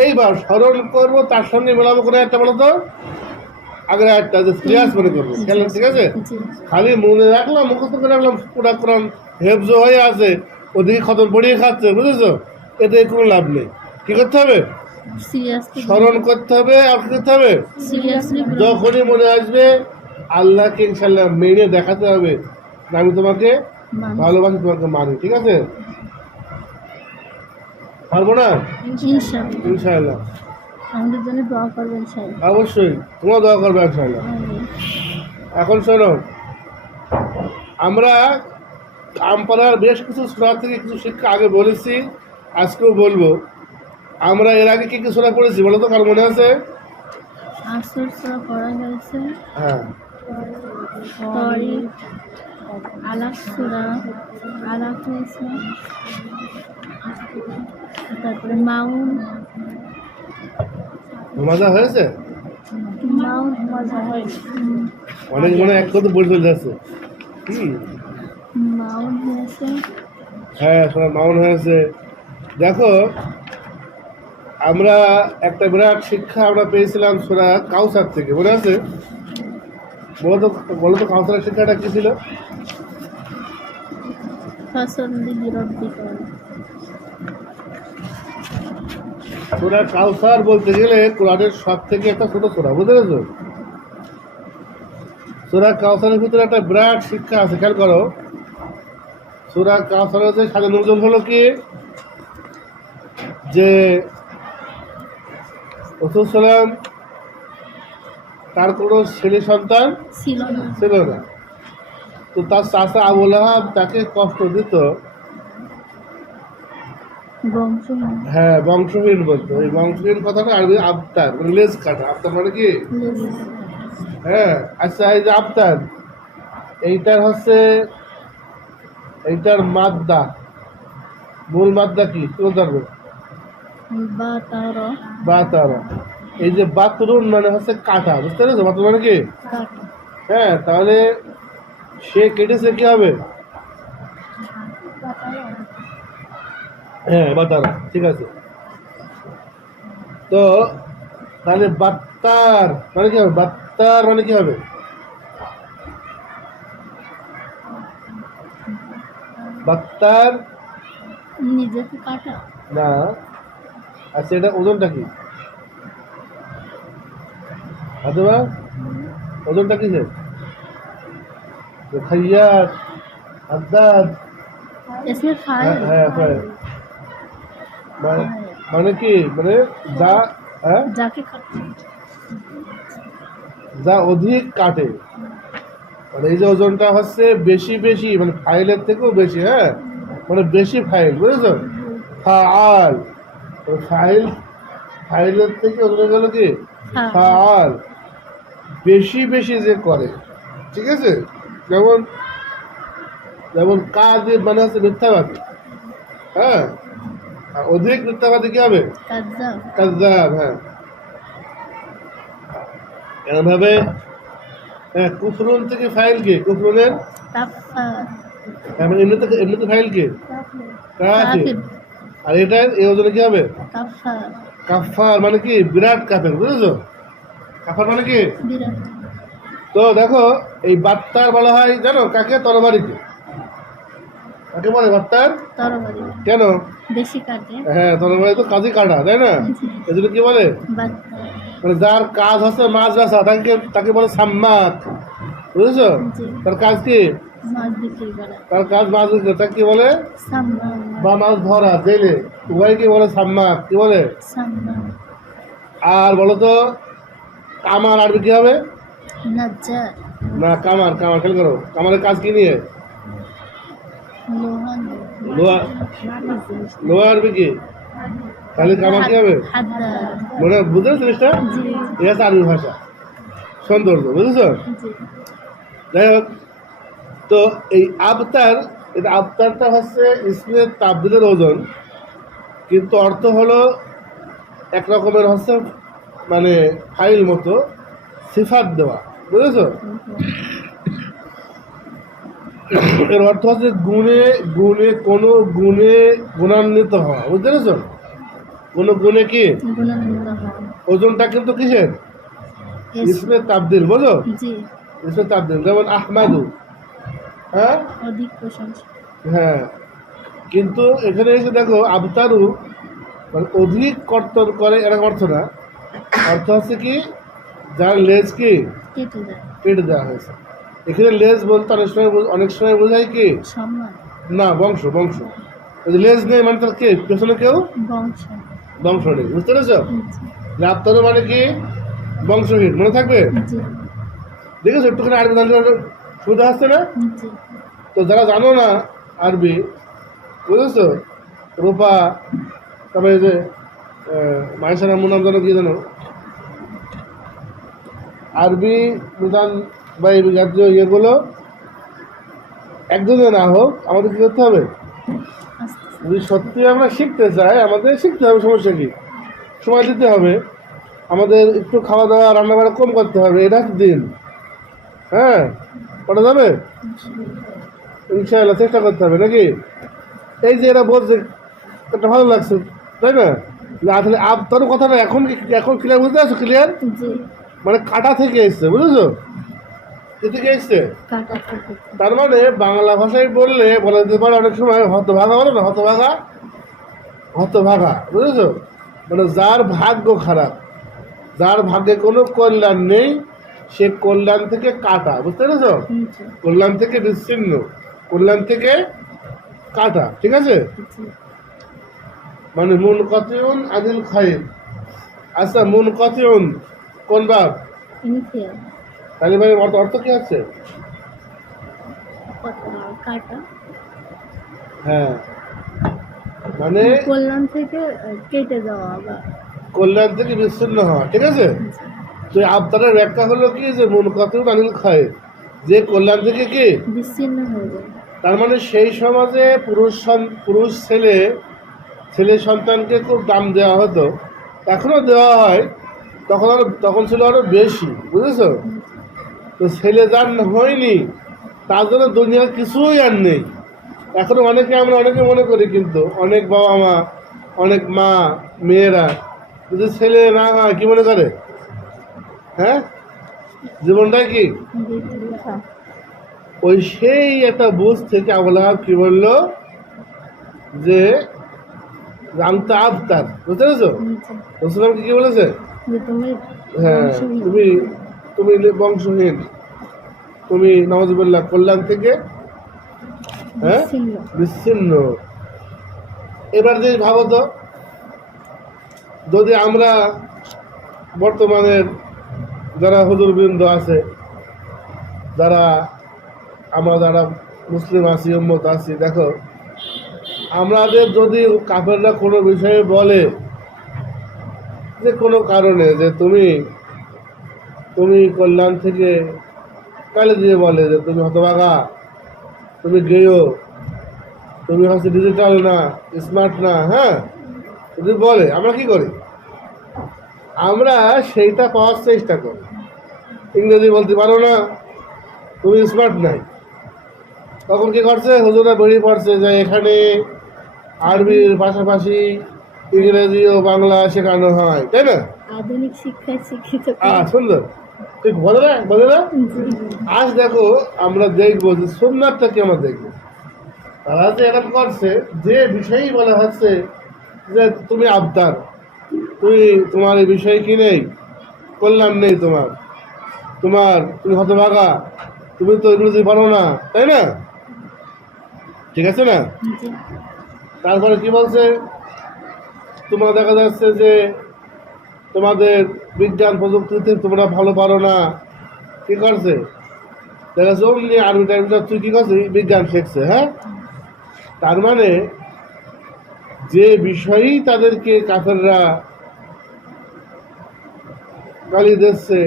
এইবার স্মরণ করব, তার সঙ্গে মেলাবো কোনো একটা, বলো তো আগের একটা যে সিরিয়াস মনে করবো, ঠিক আছে? খালি মনে রাখলাম, মুখস্থ করে রাখলাম, পুরা কোরআন হেফজ হয়ে আছে, ওদিকে খতম পড়িয়ে খাচ্ছে, বুঝেছো? এতে কোনো লাভ নেই। কি করতে হবে, স্মরণ করতে হবে। আর কি করতে হবে, যখনই মনে আসবে আল্লাহকে ইনশাল্লাহ মেনে দেখাতে হবে আমি তোমাকে ভালোবাসি, তোমাকে মানি, ঠিক আছে? পারবো না ইনশাল্লাহ, আমাদের জন্য দোয়া করবেন স্যার। অবশ্যই তোমরা দোয়া করবে ইনশাল্লাহ। এখন শোনো, আমরা আমপাড়ার বেশ কিছু সূরা থেকে কিছু শিক্ষা আগে বলেছি, আজকেও বলবো। আমরা এর আগে কি কি সূরা পড়েছি বলো তো, কার মনে আছে? আসর সূরা পড়া হয়েছে, হ্যাঁ, তারিক, আলাক সূরা, আলাক হয়েছে, তারপরে মাউন মজা হয়েছে, মজা হয়েছে, অনেক মনে এক কথা বলে চলে যাচ্ছে। মাউন হয়েছে, হ্যাঁ শোনা মাউন হয়েছে। দেখো, আমরা একটা বিরাট শিক্ষা আমরা পেয়েছিলাম সূরা কাউসার থেকে, মনে আছে? বলো তো কাউসারের শিক্ষাটা কি ছিল? সূরা কাউসার বলতে গেলে কোরআনের সব থেকে একটা ছোট সূরা, বুঝতে পেরেছো? সূরা কাউসারের ভিতরে একটা বিরাট শিক্ষা আছে, খেয়াল করো। সূরা কাউসারের যে সাজা নজুল হলো কি, যে রাসূল সাল্লাল্লাহু তার কোনো ছেলে সন্তান ছিল না, তো তার চাচা আবু লাহাব তাকে কষ্ট দিত, হ্যাঁ বংশহীন বলতো। এই বংশহীন কথাটা আরবি আবতার, মানে লেজ কাটা। আবতার মানে কি, হ্যাঁ। আচ্ছা, এই যে আবতার, এইটার মাদ্দা, মূল মাদ্দা কি তুলে ধরবে? বাতারা। এই যে বাতরুন মানে হচ্ছে কাটা, বুঝতে পেরেছো? বাতরুন মানে কি, হ্যাঁ। তাহলে সে কেটেছে কি হবে, হ্যাঁ বাতারা, ঠিক আছে। তো তাহলে বাত্তার মানে কি হবে, বাত্তার মানে কি হবে, বাত্তার নিজেকে কাটা না। আচ্ছা, এটা ওজনটা কি, অথবা ওজনটা কিসের? খাইয়াত, হাদ্দাদ, হ্যাঁ ফাইল। মানে কি, মানে যা, হ্যাঁ যা অধিক কাটে, মানে এই যে ওজনটা হচ্ছে বেশি বেশি, মানে ফাইলের থেকেও বেশি, হ্যাঁ, মানে বেশি ফাইল, বুঝেছো? ফাআল, ফাইলের থেকে ওজন গেল কি ফাআল, বেশি বেশি যে করে, ঠিক আছে? যেমন কাজ মানে হচ্ছে মিথ্যাবাদী, হ্যাঁ, আর অধিক মিথ্যাবাদী কি হবে, কাযযাব, হ্যাঁ। এভাবে হ্যাঁ, কুফরুন থেকে ফাইল কি, কুফরুনের এমনিতে ফাইল কি, কাফির। আর এটা এই ওজনে কি হবে, কাফার, মানে কি বিরাট কাফের, বুঝেছো? কাফার মানে কি। তো দেখো, এই বাত্তার বলা হয় জানো কাকে, তরবারিকে। কাকে বলে বাত্তার? কেন? বেশি কাটে হ্যাঁ, তোমার ভাই তো কাজই কাটা, তাই না? এজন্য কি বলে? বাচ্চা মানে যার কাজ হচ্ছে মাছ বেচা তাকে বলে সাম্মাক, বুঝেছো? জি তার কাজ কি? মাছ বিক্রি করা তার কাজ মাছ বিক্রি, তাকে কি বলে? সাম্মান বা মাছ ধরা জেলে, উভয়কে বলে সাম্মাক, কি বলে? সাম্মান আর বলো তো কামার আরবি কি হবে? নাজ্জার না, কামার, কামার খেয়াল করো, কামারের কাজ কি নিয়ে? লোহান লোহা, লোহা আরবি কি? তাহলে কামার কি হবে? হাদ্দার মানে বুঝতে জিনিসটা? জি এটা হচ্ছে আরবি ভাষা, সৌন্দর্য, বুঝেছো? জি যাই হোক, তো এই আবতার, এটা আবতারটা হচ্ছে ইসমে তাবদিলের ওজন, কিন্তু অর্থ হলো এক রকমের হচ্ছে মানে ফাইল মতো সিফাত দেওয়া, বুঝেছো? এর অর্থ হচ্ছে গুণে গুণে কোনো গুণে গুণান্বিত হওয়া, বুঝতে পেরেছো? কোনো গুণে কি গুণান্বিত হওয়া ওজনটা কিন্তু কিসের? এস- ইসমে তাবদিল, বোঝো? জি ইসমে তাবদিল, যেমন আহমাদু, হ্যাঁ অধিক প্রশংসা হ্যাঁ, কিন্তু এখানে এসে দেখো আবতারু মানে অধিক কর্তন করে, এরকম অর্থ না। অর্থ হচ্ছে কি, যার লেজ কি কেটে যায় কেটে দেওয়া হয়েছে। এখানে লেজ বলতে অনেক সময় বোঝায় কি সম্মান না, বংশ, বংশ। ওই যে লেজ নেই মানে তার কে পেছনে কেউ বংশ বংশ নেই, বুঝতে পেরেছ? জি আবতারু মানে কি বংশহীন, মনে থাকবে। জি দেখেছো একটুখানি আরবি জানলে সুবিধা আসছে না? জি তো যারা জানো না আরবি, বুঝেছো, রূপা, তারপরে এই যে মায়েশার আম্মুর নাম জানো কি জানো? আরবি বিধান বা এই জাতীয় ইয়েগুলো একজনে না হোক, আমাদের কি করতে হবে? আস্তে যদি সত্যি আমরা শিখতে চাই, আমাদের শিখতে হবে, সমস্যা কি? সময় দিতে হবে, আমাদের একটু খাওয়া দাওয়া রান্না বান্না কম করতে হবে, এটা হচ্ছে দিন। হ্যাঁ, করা যাবে ইনশাআল্লাহ, চেষ্টা করতে হবে নাকি? এই যে এরা বলছে একটা ভালো লাগছে, তাই না? যে আসলে আবতারও কথাটা এখন এখন ক্লিয়ার, বুঝতে পারছো? ক্লিয়ার জি মানে কাটা থেকে এসছে, বুঝেছো? এ থেকে এসছে। কাটা থেকে তার মানে বাংলা ভাষায় বললে বলা যেতে পারে অনেক সময় হতভাগা, বলে না, হতভাগা, হতভাগা, বুঝেছো? মানে যার ভাগ্য খারাপ, যার ভাগ্যে কোনো কল্যাণ নেই, সে কল্যাণ থেকে কাটা, বুঝতে পেরেছো? জি কল্যাণ থেকে বিচ্ছিন্ন, কল্যাণ থেকে কাটা, ঠিক আছে? জি মানে মুন কতিউন আদিল খাইর। আচ্ছা, মুন কতিউন কোন ভাব? ইনফিয়ার তাহলে ভাই অর্থ অর্থ কি আছে? কাটা হ্যাঁ, মানে কল্যাণ থেকে কেটে যাওয়া বা কল্যাণ থেকে বিচ্ছিন্ন হওয়া, ঠিক আছে? তো এই আবতারের ব্যাখ্যা হলো কি, যে মুন কতিউন আদিল খাইর, যে কল্যাণ থেকে কি, বিচ্ছিন্ন হয়ে যায় তার মানে সেই সমাজে পুরুষ ছেলে সন্তানকে খুব দাম দেওয়া হতো, এখনো দেওয়া হয়, তখন ছিল আরো বেশি, বুঝেছো? তো ছেলে যার হয়নি, তার জন্য দুনিয়ার কিছুই আর নেই। এখনো আমরা অনেকে মনে করি, কিন্তু অনেক বাবা মা, অনেক মা, মেয়েরা যদি ছেলে না হয় কি মনে করে? হ্যাঁ, জীবনটাই কি বৃথা ওই সেই একটা বুঝ থেকে আবুল আহাব কি বললো, যে রামতা আবতার, বুঝতে পেরেছো? রসুলামকে কি বলেছে? যে তুমি হ্যাঁ, বংশহীন। তুমি তুমি বংশহীন, তুমি নওয়াজুবিল্লাহ কল্যাণ থেকে হ্যাঁ বিচ্ছিন্ন বিচ্ছিন্ন। এবার যে ভাবো তো, যদি আমরা বর্তমানের যারা হুজুরবৃন্দ আছে, যারা যারা মুসলিম আছি, উম্মত আছি, দেখো আমাদের যদি কাফেররা কোনো বিষয়ে বলে, যে কোনো কারণে, যে তুমি কল্যাণ থেকে, কালে দিয়ে বলে যে তুমি হতভাগা, তুমি গেও, তুমি হচ্ছে ডিজিটাল না, স্মার্ট না, হ্যাঁ, যদি বলে, আমরা কি করি? আমরা সেইটা পাওয়ার চেষ্টা করি। ইংরেজি বলতে পারো না, তুমি স্মার্ট নাই, তখন কি করছে? হুজুরা বেরিয়ে পড়ছে যে এখানে আরবির পাশাপাশি ইংরেজি ও বাংলা শেখানো হয়, তাই না? আধুনিক শিক্ষায় শিক্ষিত সুন্দর, ঠিক বলে না, বলে না? জি আজ দেখো আমরা দেখবো যে সুন্নাতটা কি আমরা দেখবো, তারা যে এটা করছে, যে বিষয়ই বলা হচ্ছে যে তুমি আবদার, তোমার এই বিষয় কি নেই, কল্যাণ নেই তোমার, তুমি হতভাগা, তুমি তো ইংরেজি পারো না, তাই না? ঠিক আছে না? জি। তারপরে কি বলছে, তোমরা দেখা যাচ্ছে যে তোমাদের বিজ্ঞান প্রযুক্তিতে তোমরা ভালো পারো না, কি করছে, দেখা যাচ্ছে অমনি আরবি টাইমটা তুই কি করছিস, বিজ্ঞান শিখছে। হ্যাঁ, তার মানে যে বিষয়ই তাদেরকে কাফেররা গালি দিচ্ছে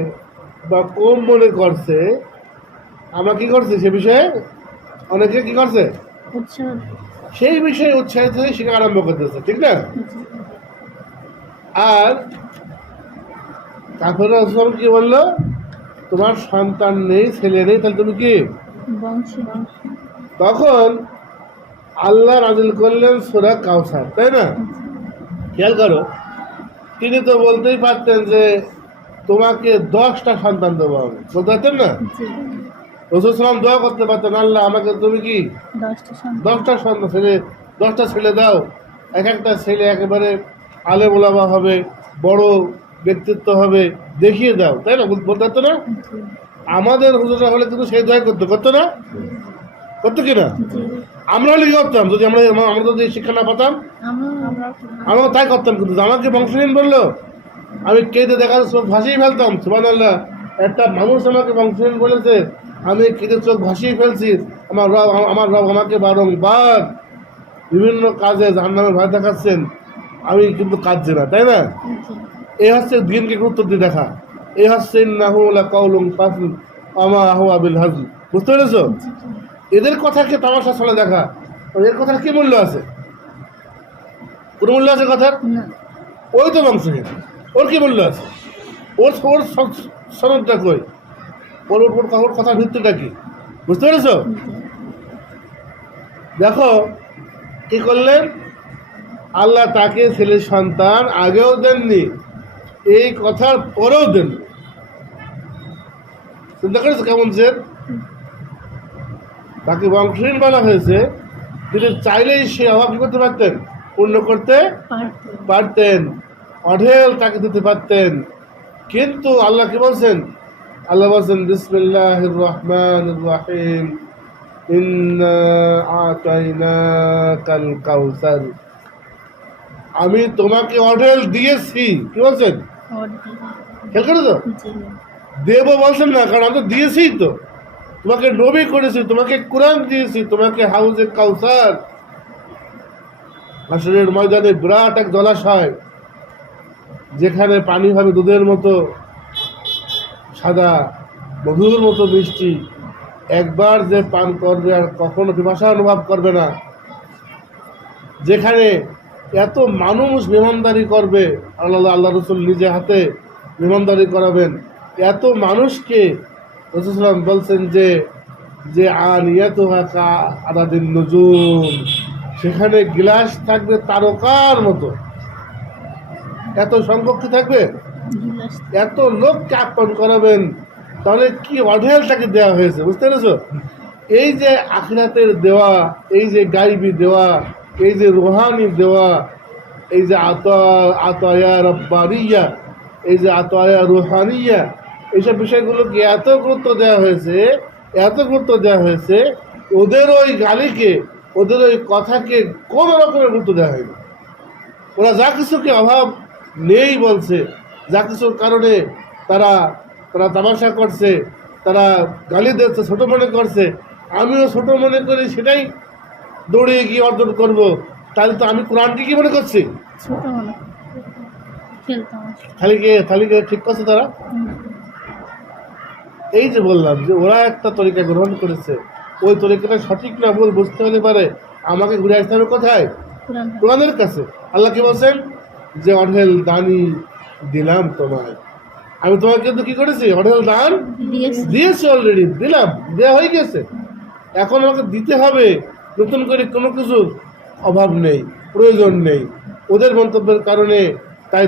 বা কম মনে করছে, আমরা কি করছি সে বিষয়ে অনেকে কি করছে, উৎসাহ। সেই বিষয়ে উৎসাহিত হয়ে শেখা আরম্ভ করতেছে, ঠিক না? জি। আর কাফেররা কি বললো, তোমার সন্তান নেই, ছেলে নেই, তাহলে তুমি কি? বংশ। তখন আল্লাহ নাযিল করলেন সূরা কাউসার, তাই না? খেয়াল করো, তিনি তো বলতেই পারতেন যে তোমাকে 10টা সন্তান দেবো, আমি বলতে পারতেন না? জি। রাসূল সাল্লাল্লাহু আলাইহি ওয়াসাল্লাম দোয়া করতে পারতেন, আল্লাহ আমাকে তুমি কি 10টা সন্তান। 10টা সন্তান, 10টা ছেলে দাও, এক একটা ছেলে একেবারে আলেম ওলামা হবে, বড় ব্যক্তিত্ব হবে, দেখিয়ে দাও, তাই না? বলতে পারতো না? জি। আমাদের হুজুররা হলে কিন্তু সেই দোয়া করতো না? করতো কিনা? জি। আমরা হলে কি করতাম, যদি আমরা যদি শিক্ষা না পাতাম, আমরা তাই করতাম। কিন্তু আমাকে বংশহীন বললো, আমি কেঁদে দেখা চোখ ভাসিয়ে ফেলতাম। সুবহানাল্লাহ, একটা মানুষ আমাকে বংশহীন বলেছে, আমি কেঁদে চোখ ভাসিয়ে ফেলছি। আমার রব আমাকে বারংবার বিভিন্ন কাজে জাহান্নামের ভয় দেখাচ্ছেন, আমি কিন্তু কাঁদছি না, তাই না? জি। এই হচ্ছে দিনকে গুরুত্ব দিয়ে দেখা, এই হচ্ছে ইন্নাহু লাকাউলুন ফাসল আমা হুয়া বিল হাজল। বুঝতে পেরেছো? এদের কথাকে তামাশা চলে দেখা, এর কথার কি মূল্য আছে? কোনো মূল্য আছে কথার? না। ওই তো বংশহীন, ওর কি মূল্য আছে? ওর ওর সনদটা কই, ওর কথার ভিত্তিটা কি? বুঝতে পেরেছো? জি। দেখো কি করলেন, আল্লাহ তাকে ছেলে সন্তান আগেও দেননি, এই কথার পরেও দেননি। চিন্তা করেছো কেমন যে তাকে বংশহীন বলা হয়েছে, তিনি চাইলেই সে অভাব কি করতে পারতেন, পূর্ণ করতে পারতেন, অঢেল তাকে দিতে পারতেন। কিন্তু আল্লাহ কি বলছেন, আল্লাহ বলছেন বিসমিল্লাহির রহমানির রহিম, ইন্না আতাইনাকাল কাউসার, আমি তোমাকে অঢেল দিয়েছি। কি বলছেন, খেয়াল করেছো? জি। দেব বলছেন না, কারণ আমি তো দিয়েছি, তো তোমাকে নবী করেছি, তোমাকে কোরআন দিয়েছি, তোমাকে হাউজে কাউসার, হাসরের ময়দানে বিরাট এক জলাশয়, যেখানে পানি হবে দুধের মতো সাদা, মধুর মতো মিষ্টি, একবার যে পান করবে আর কখনো পিপাসা অনুভব করবে না, যেখানে এত মানুষ মেহমানদারি করবে, আল্লাহ রসুল নিজে হাতে মেহমানদারি করাবেন এত মানুষকে। রাসূল সাল্লাল্লাহু আলাইহি ওয়াসাল্লাম বলছেন যে আনিয়াতুহা কা আদাদিন নুজুম, সেখানে গ্লাস থাকবে তারকার মতো, এত সংখ্যক কি থাকবে, এত লোককে আপ্যায়ন করাবেন। তাহলে কি অঢেল তাকে দেওয়া হয়েছে, বুঝতে পেরেছো? এই যে আখিরাতের দেওয়া, এই যে গাইবি দেওয়া, এই যে রুহানি দেওয়া, এই যে আতায়া রব্বানিয়া, এই যে আতায়া রুহানিয়া, এইসব বিষয়গুলোকে এত গুরুত্ব দেওয়া হয়েছে, এত গুরুত্ব দেওয়া হয়েছে, ওদের ওই গালিকে, ওদের ওই কথাকে কোনো রকমের গুরুত্ব দেওয়া হয়নি। ওরা যা কিছুকে অভাব নেই বলছে, যা কিছুর কারণে তারা তারা তামাশা করছে, তারা গালি দিচ্ছে, ছোটো মনে করছে, আমিও ছোটো মনে করি, সেটাই দৌড়ে গিয়ে অর্জন করব। তাহলে তো আমি কোরআনকে কি মনে করছি, ছোট মনে খেলতাম। থালিকে ঠিক করছে তারা। এই যে বললাম যে ওরা একটা তরিকা গ্রহণ করেছে, ওই তরিকাটা সঠিক না ভুল বুঝতে হলে পারে আমাকে ঘুরে আসতে হবে কোথায়, কোরআনের কাছে। আল্লাহ কি বলছেন, যে অঢেল দানি দিলাম তোমায়, আমি তোমাকে কিন্তু কি করেছি, অঢেল দান দিয়েছি, অলরেডি দিলাম, দেওয়া হয়ে গেছে, এখন আমাকে দিতে হবে। নতুন করে কোনো কিছুর অভাব নেই, প্রয়োজন নেই। ওদের মন্তব্যের কারণে তাই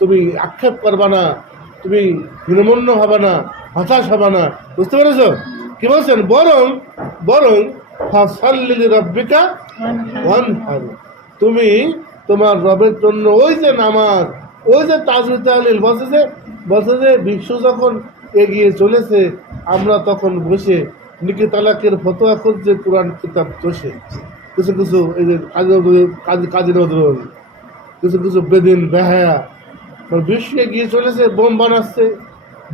তুমি আক্ষেপ করবা না, তুমি হীনমন্য হবে না, হতাশ হবে না, বুঝতে পেরেছো? কি বলছেন, বরং ফাসাল্লি লিরাব্বিকা ওয়ানহার, তুমি তোমার রবের জন্য ওই যে নামাজ, ওই যে তাজবীহ তাহলিল, বলছে যে বিশ্ব যখন এগিয়ে চলেছে আমরা তখন বসে নিকে তালাকের ফতোয়া করছে কোরআন কিতাব চষে, কিছু কিছু এই যে কাজী নজরুল, কিছু কিছু বেদিন বেহায়া, বিশ্ব এগিয়ে চলেছে, বোম বানাচ্ছে,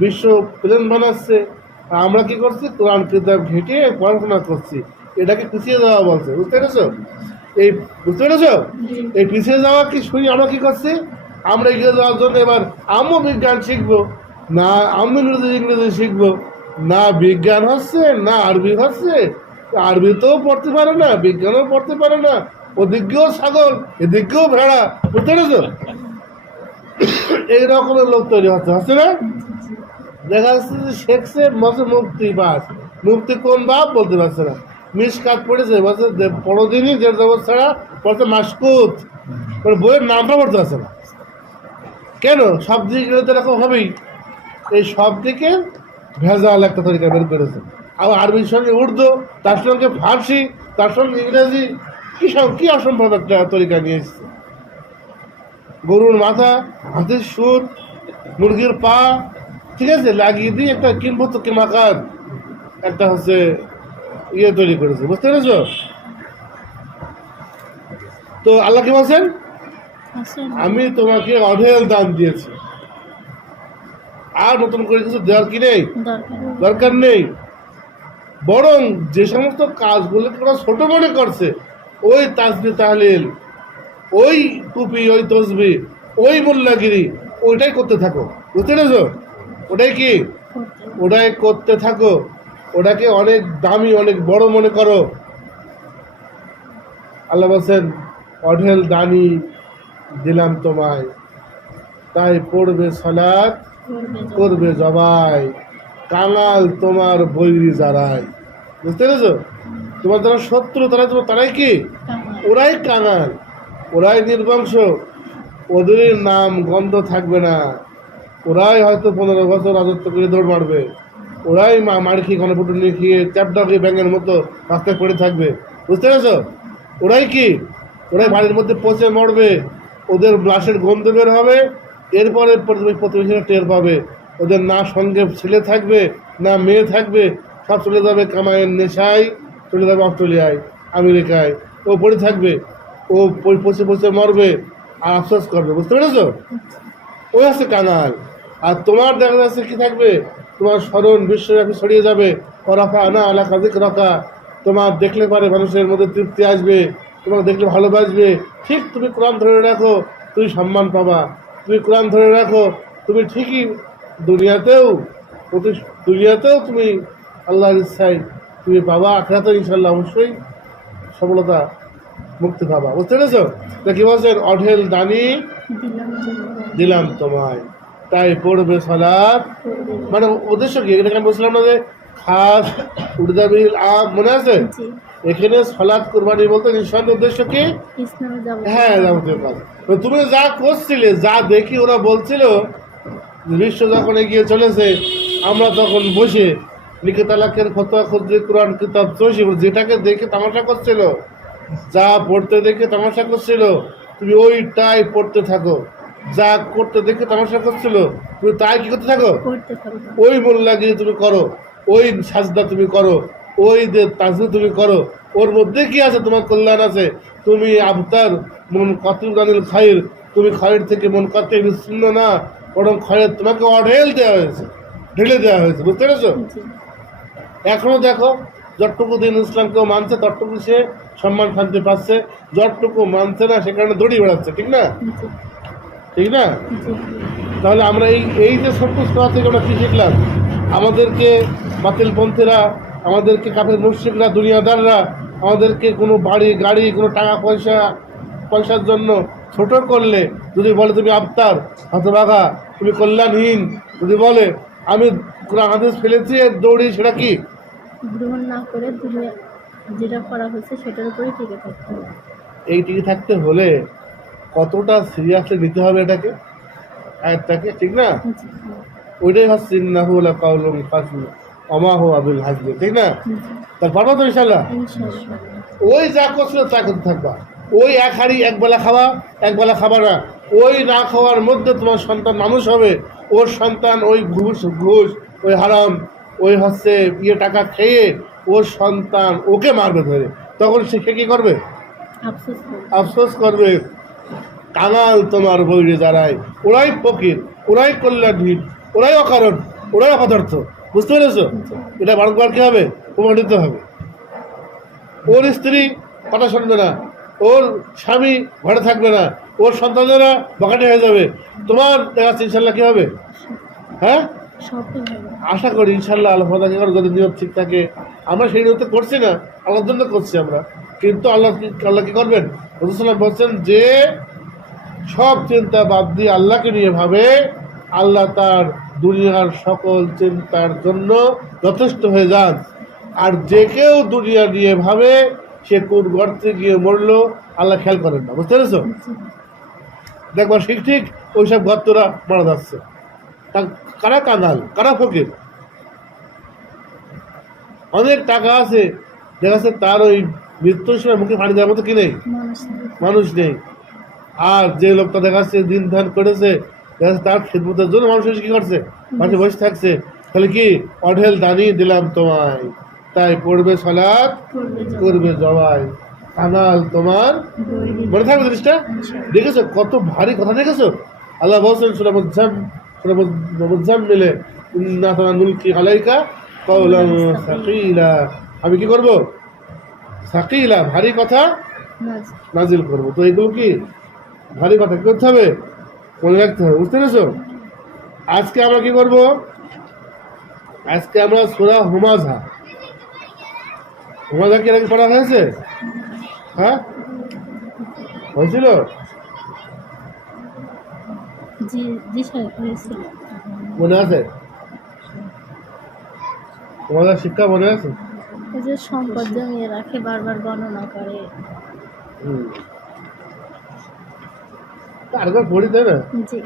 বিশ্ব প্লেন বানাচ্ছে, আর আমরা কি করছি? কোরআন কিতাব ঘেঁটে পড়াশোনা করছি। এটাকে পিছিয়ে যাওয়া বলছে, বুঝতে পেরেছো? এই বুঝতে পেরেছো? এই পিছিয়ে যাওয়া কি শুনি আমরা কি করছি? আমরা এগিয়ে যাওয়ার জন্য এবার আমিও বিজ্ঞান শিখবো না, আমি ইংরেজি শিখবো না, বিজ্ঞান হচ্ছে না আরবি হচ্ছে, আরবিতেও পড়তে পারে না, বিজ্ঞানও পড়তে পারে না, ওদিকেও ছাগল এদিকেও ভেড়া, বুঝতে পেরেছো? এই রকমের লোক তৈরি হচ্ছে না? দেখা যাচ্ছে যে শেখছে মাসে মুক্তি বাস, মুক্তি কোন বাপ বলতে পারছে না, মিসকাত পড়েছে বলছে পরদিনই দেড় জবর ছাড়া পড়তে মাসকুত, মানে বইয়ের নামটা পড়তে পারছে না। কেন? সব দিকে তো এরকম হবেই, এই সব দিকে ভেজাল একটা তরিকা বের করেছে। আবার আরবির সঙ্গে উর্দু, তার সঙ্গে ফার্সি, তার সঙ্গে ইংরেজি, কি অসম্ভব একটা তরিকা নিয়ে এসছে। গরুর মাথা, হাতের সুর, মুরগির পা, ঠিক আছে, লাগিয়ে দিয়ে একটা কিনবো তো কেমাকার একটা হচ্ছে ইয়ে তৈরি করেছে, বুঝতে পেরেছ? তো আল্লাহ কি বলছেন? আমি তোমাকে অঢেল দান দিয়েছি, আর নতুন করে কিছু দেওয়ার কি নেই, দরকার নেই। বরং যে সমস্ত কাজগুলোকে ওরা ছোট মনে করছে, ওই তাসবিহ তাহলিল, ওই টুপি, ওই তসবিহ, ওই মোল্লাগিরি, ওইটাই করতে থাকো, বুঝতে পেরেছ? ওটাই কি? ওটাই করতে থাকো, ওটাকে অনেক দামি, অনেক বড় মনে করো। আল্লাহ বলছেন অঢেল দানি দিলাম তোমায়, তাই পড়বে সালাত, করবে জবাই, কাঙাল তোমার বৈরি যারাই, বুঝতে পেরেছো? তোমার যারা শত্রু তারাই কি? ওরাই কাঙাল, ওরাই নির্বংশ, ওদের নাম গন্ধ থাকবে না, ওরাই হয়তো 15 বছর রাজত্ব করে দৌড় মারবে, ওরাই মার খেয়ে গণপুটুনি খেয়ে চ্যাপটাকে ব্যাঙের মতো রাস্তায় পড়ে থাকবে, বুঝতে পেরেছো? ওরাই কি? ওরাই বাড়ির মধ্যে পচে মরবে, ওদের লাশের গন্ধ বের হবে, এরপরে প্রতিবেশীরা টের পাবে, ওদের না সঙ্গে ছেলে থাকবে না মেয়ে থাকবে, সব চলে যাবে কামাইয়ের নেশায়, চলে যাবে অস্ট্রেলিয়ায়, আমেরিকায়, ও পড়ে থাকবে, ও পচে পচে মরবে আর আফসোস করবে, বুঝতে পেরেছো? ওই হচ্ছে কাঙাল। আর তোমার দেখা যাচ্ছে কি থাকবে? তোমার স্মরণ বিশ্বব্যাপী ছড়িয়ে যাবে, ওরাফা আনা আলা কাজিক রাখা, তোমার দেখলে পারে মানুষের মধ্যে তৃপ্তি আসবে, তোমাকে দেখলে ভালোবাসবে। ঠিক তুমি কোরআন ধরে রাখো, তুমি সম্মান পাবা, তুমি কোরআন ধরে রাখো, তুমি ঠিকই দুনিয়াতেও তুমি আল্লাহর ইচ্ছায় তুমি পাবা, আখিরাতে ইনশাল্লাহ অবশ্যই সফলতা, মুক্তি পাবা, বুঝতে পেরেছো? তা কি বলছেন? অঢেল দানি দিলাম তোমায়, তাই পড়বে সালাত, মানে উদ্দেশ্য কি? এখানে আমি বলছিলাম না যে খাস উর্দাবিল মনে আছে? এখানে সালাত কুরবানি বলতে নিঃসন্দেহ উদ্দেশ্য কি? হ্যাঁ, যাবতীয় কাজ। তুমি যা করছিলে, যা দেখি ওরা বলছিল বিশ্ব যখন এগিয়ে চলেছে আমরা তখন বসে লিখে তালাকের ফতোয়া খুঁজে কোরআন কিতাব চষি, যেটাকে দেখে তামাশা করছিল, যা পড়তে দেখে তামাশা করছিল, তুমি ওইটাই পড়তে থাকো, যা করতে দেখে তামাশা করছিল তুমি তাই কি করতে থাকো, ওই মোল্লাগিরি তুমি করো, ওই সাজদা তুমি করো, ওই যে তাজবীহ তুমি করো, ওর মধ্যে কি আছে? তোমার কল্যাণ আছে। তুমি আবতার মন কাতুল গানিল খাইর, তুমি খাইর থেকে মন কাতে বিচ্ছিন্ন না, বরং খয়ের তোমাকে অঢেল দেওয়া হয়েছে, ঢেলে দেওয়া হয়েছে, বুঝতে পেরেছো? এখনো দেখো যতটুকু দিন ইসলামকেও মানছে ততটুকু সে সম্মান শান্তি পাচ্ছে, যতটুকু মানছে না সে কারণে দড়ি বেড়াচ্ছে, ঠিক না? ঠিক না? তাহলে আমরা এই যে ছোট্ট স্তর থেকে আমরা কি শিখলাম? আমাদেরকে বাতিলপন্থীরা, আমাদেরকে কাফের মুশরিকরা, দুনিয়াদাররা আমাদেরকে কোনো বাড়ি গাড়ি, কোনো টাকা পয়সার জন্য ছোট করলে, যদি বলে তুমি আবতার, হতভাগা, তুমি কল্যাণহীন, যদি বলে আমি কোরআন হাদিস ফেলেছি দৌড়ি, সেটা কি গ্রহণ না করে যেটা করা হয়েছে সেটার উপরেই টিকে থাকতে হবে। এই টিকে থাকতে হলে কতটা সিরিয়াসলি নিতে হবে এটাকে, আয়াতটাকে, ঠিক না? ওইটাই হচ্ছে ইন্নাহু লাকাউলুন ফাসিল, অমা হো আবিল হাজবে, ঠিক না? তার পারবো তো ইনশাল্লাহ? ইনশাআল্লাহ। ওই যা করছিল তা করতে থাকবা। ওই এক হাঁড়ি একবেলা খাওয়া, একবেলা খাবা না। ওই না খাওয়ার মধ্যে তোমার সন্তান মানুষ হবে, ওর সন্তান ওই ঘুষ ঘুষ, ওই হারাম, ওই হচ্ছে টাকা খেয়ে ওর সন্তান ওকে মারবে ধরে, তখন সে কি করবে? আফসোস করবে। আফসোস করবে। কাঙাল তোমার বৈরে দাঁড়ায়, ওরাই ফকির, ওরাই কল্যাণহীন, ওরাই অকারণ, ওরাই অপদার্থ। বুঝতে পেরেছো? এটা বারবার কি হবে? প্রমাণিত হবে। ওর স্ত্রী কথা শুনবে না, ওর স্বামী ঘরে থাকবে না, ওর সন্তানেরা বকাটে হয়ে যাবে। তোমার দেখা যাচ্ছে ইনশাল্লাহ কি হবে? হ্যাঁ, সফল হবে। আশা করি ইনশাল্লাহ। আল্লাহ কি করে যদি নিয়ম ঠিক থাকে, আমরা সেই নিয়মতে করছি না, আল্লাহর জন্য করছি আমরা, কিন্তু আল্লাহ কি করবেন? রাসূলুল্লাহ বলছেন যে সব চিন্তা বাদ দিয়ে আল্লাহকে নিয়ে ভাবে, আল্লাহ তার দুনিয়ার সকল চিন্তার জন্য যথেষ্ট হয়ে যান। আর যে কেউ দুনিয়া নিয়ে ভাবে সে কোন গর্তে গিয়ে মরলো আল্লাহ খেয়াল করেন না। বুঝতে পেরেছো? দেখবার ঠিক ঠিক ওইসব গর্তরা মারা যাচ্ছে। কারা কাঙাল, কারা ফকির? অনেক টাকা আছে, দেখা যাচ্ছে তার ওই মৃত্যুর সময় মুখে পানি দেওয়ার মতো কি নেই, মানুষ নেই। আর যে লোকটা দেখা যাচ্ছে দিন ধ্যান করেছে, দেখা যাচ্ছে তার খেদমতের জন্য মানুষ এসে কি করছে, মাঠে বসে থাকছে। তাহলে কি অঢেল দানি দিলাম তোমায়, তাই পড়বে সালাত, করবে জবাই। কাঙাল তোমার মনে থাকবে জিনিসটা। দেখেছো কত ভারী কথা? দেখেছো আল্লাহ বলছেন সূরা মুজাম্মিলে, ইন্না সানুলকি আলাইকা কাওলান সাকিলা, আমি কি করব? সাকিলা, ভারী কথা নাজিল করব। তো এগুলো কি ভারী কথা কি করতে হবে? মনে রাখতে হবে। বুঝতে পেরেছো? আজকে আমরা কি করব? আজকে আমরা সূরা হুমাযা, হুমাযা কি আগে পড়া হয়েছে? হ্যাঁ, হয়েছিল? জি জি স্যার, হয়েছিল। মনে আছে? তোমাদের শিক্ষা মনে আছে? এই যে সম্পদ জমিয়ে রাখে, বারবার গণনা করে। আরেকবার পড়ি, তাই না? জি।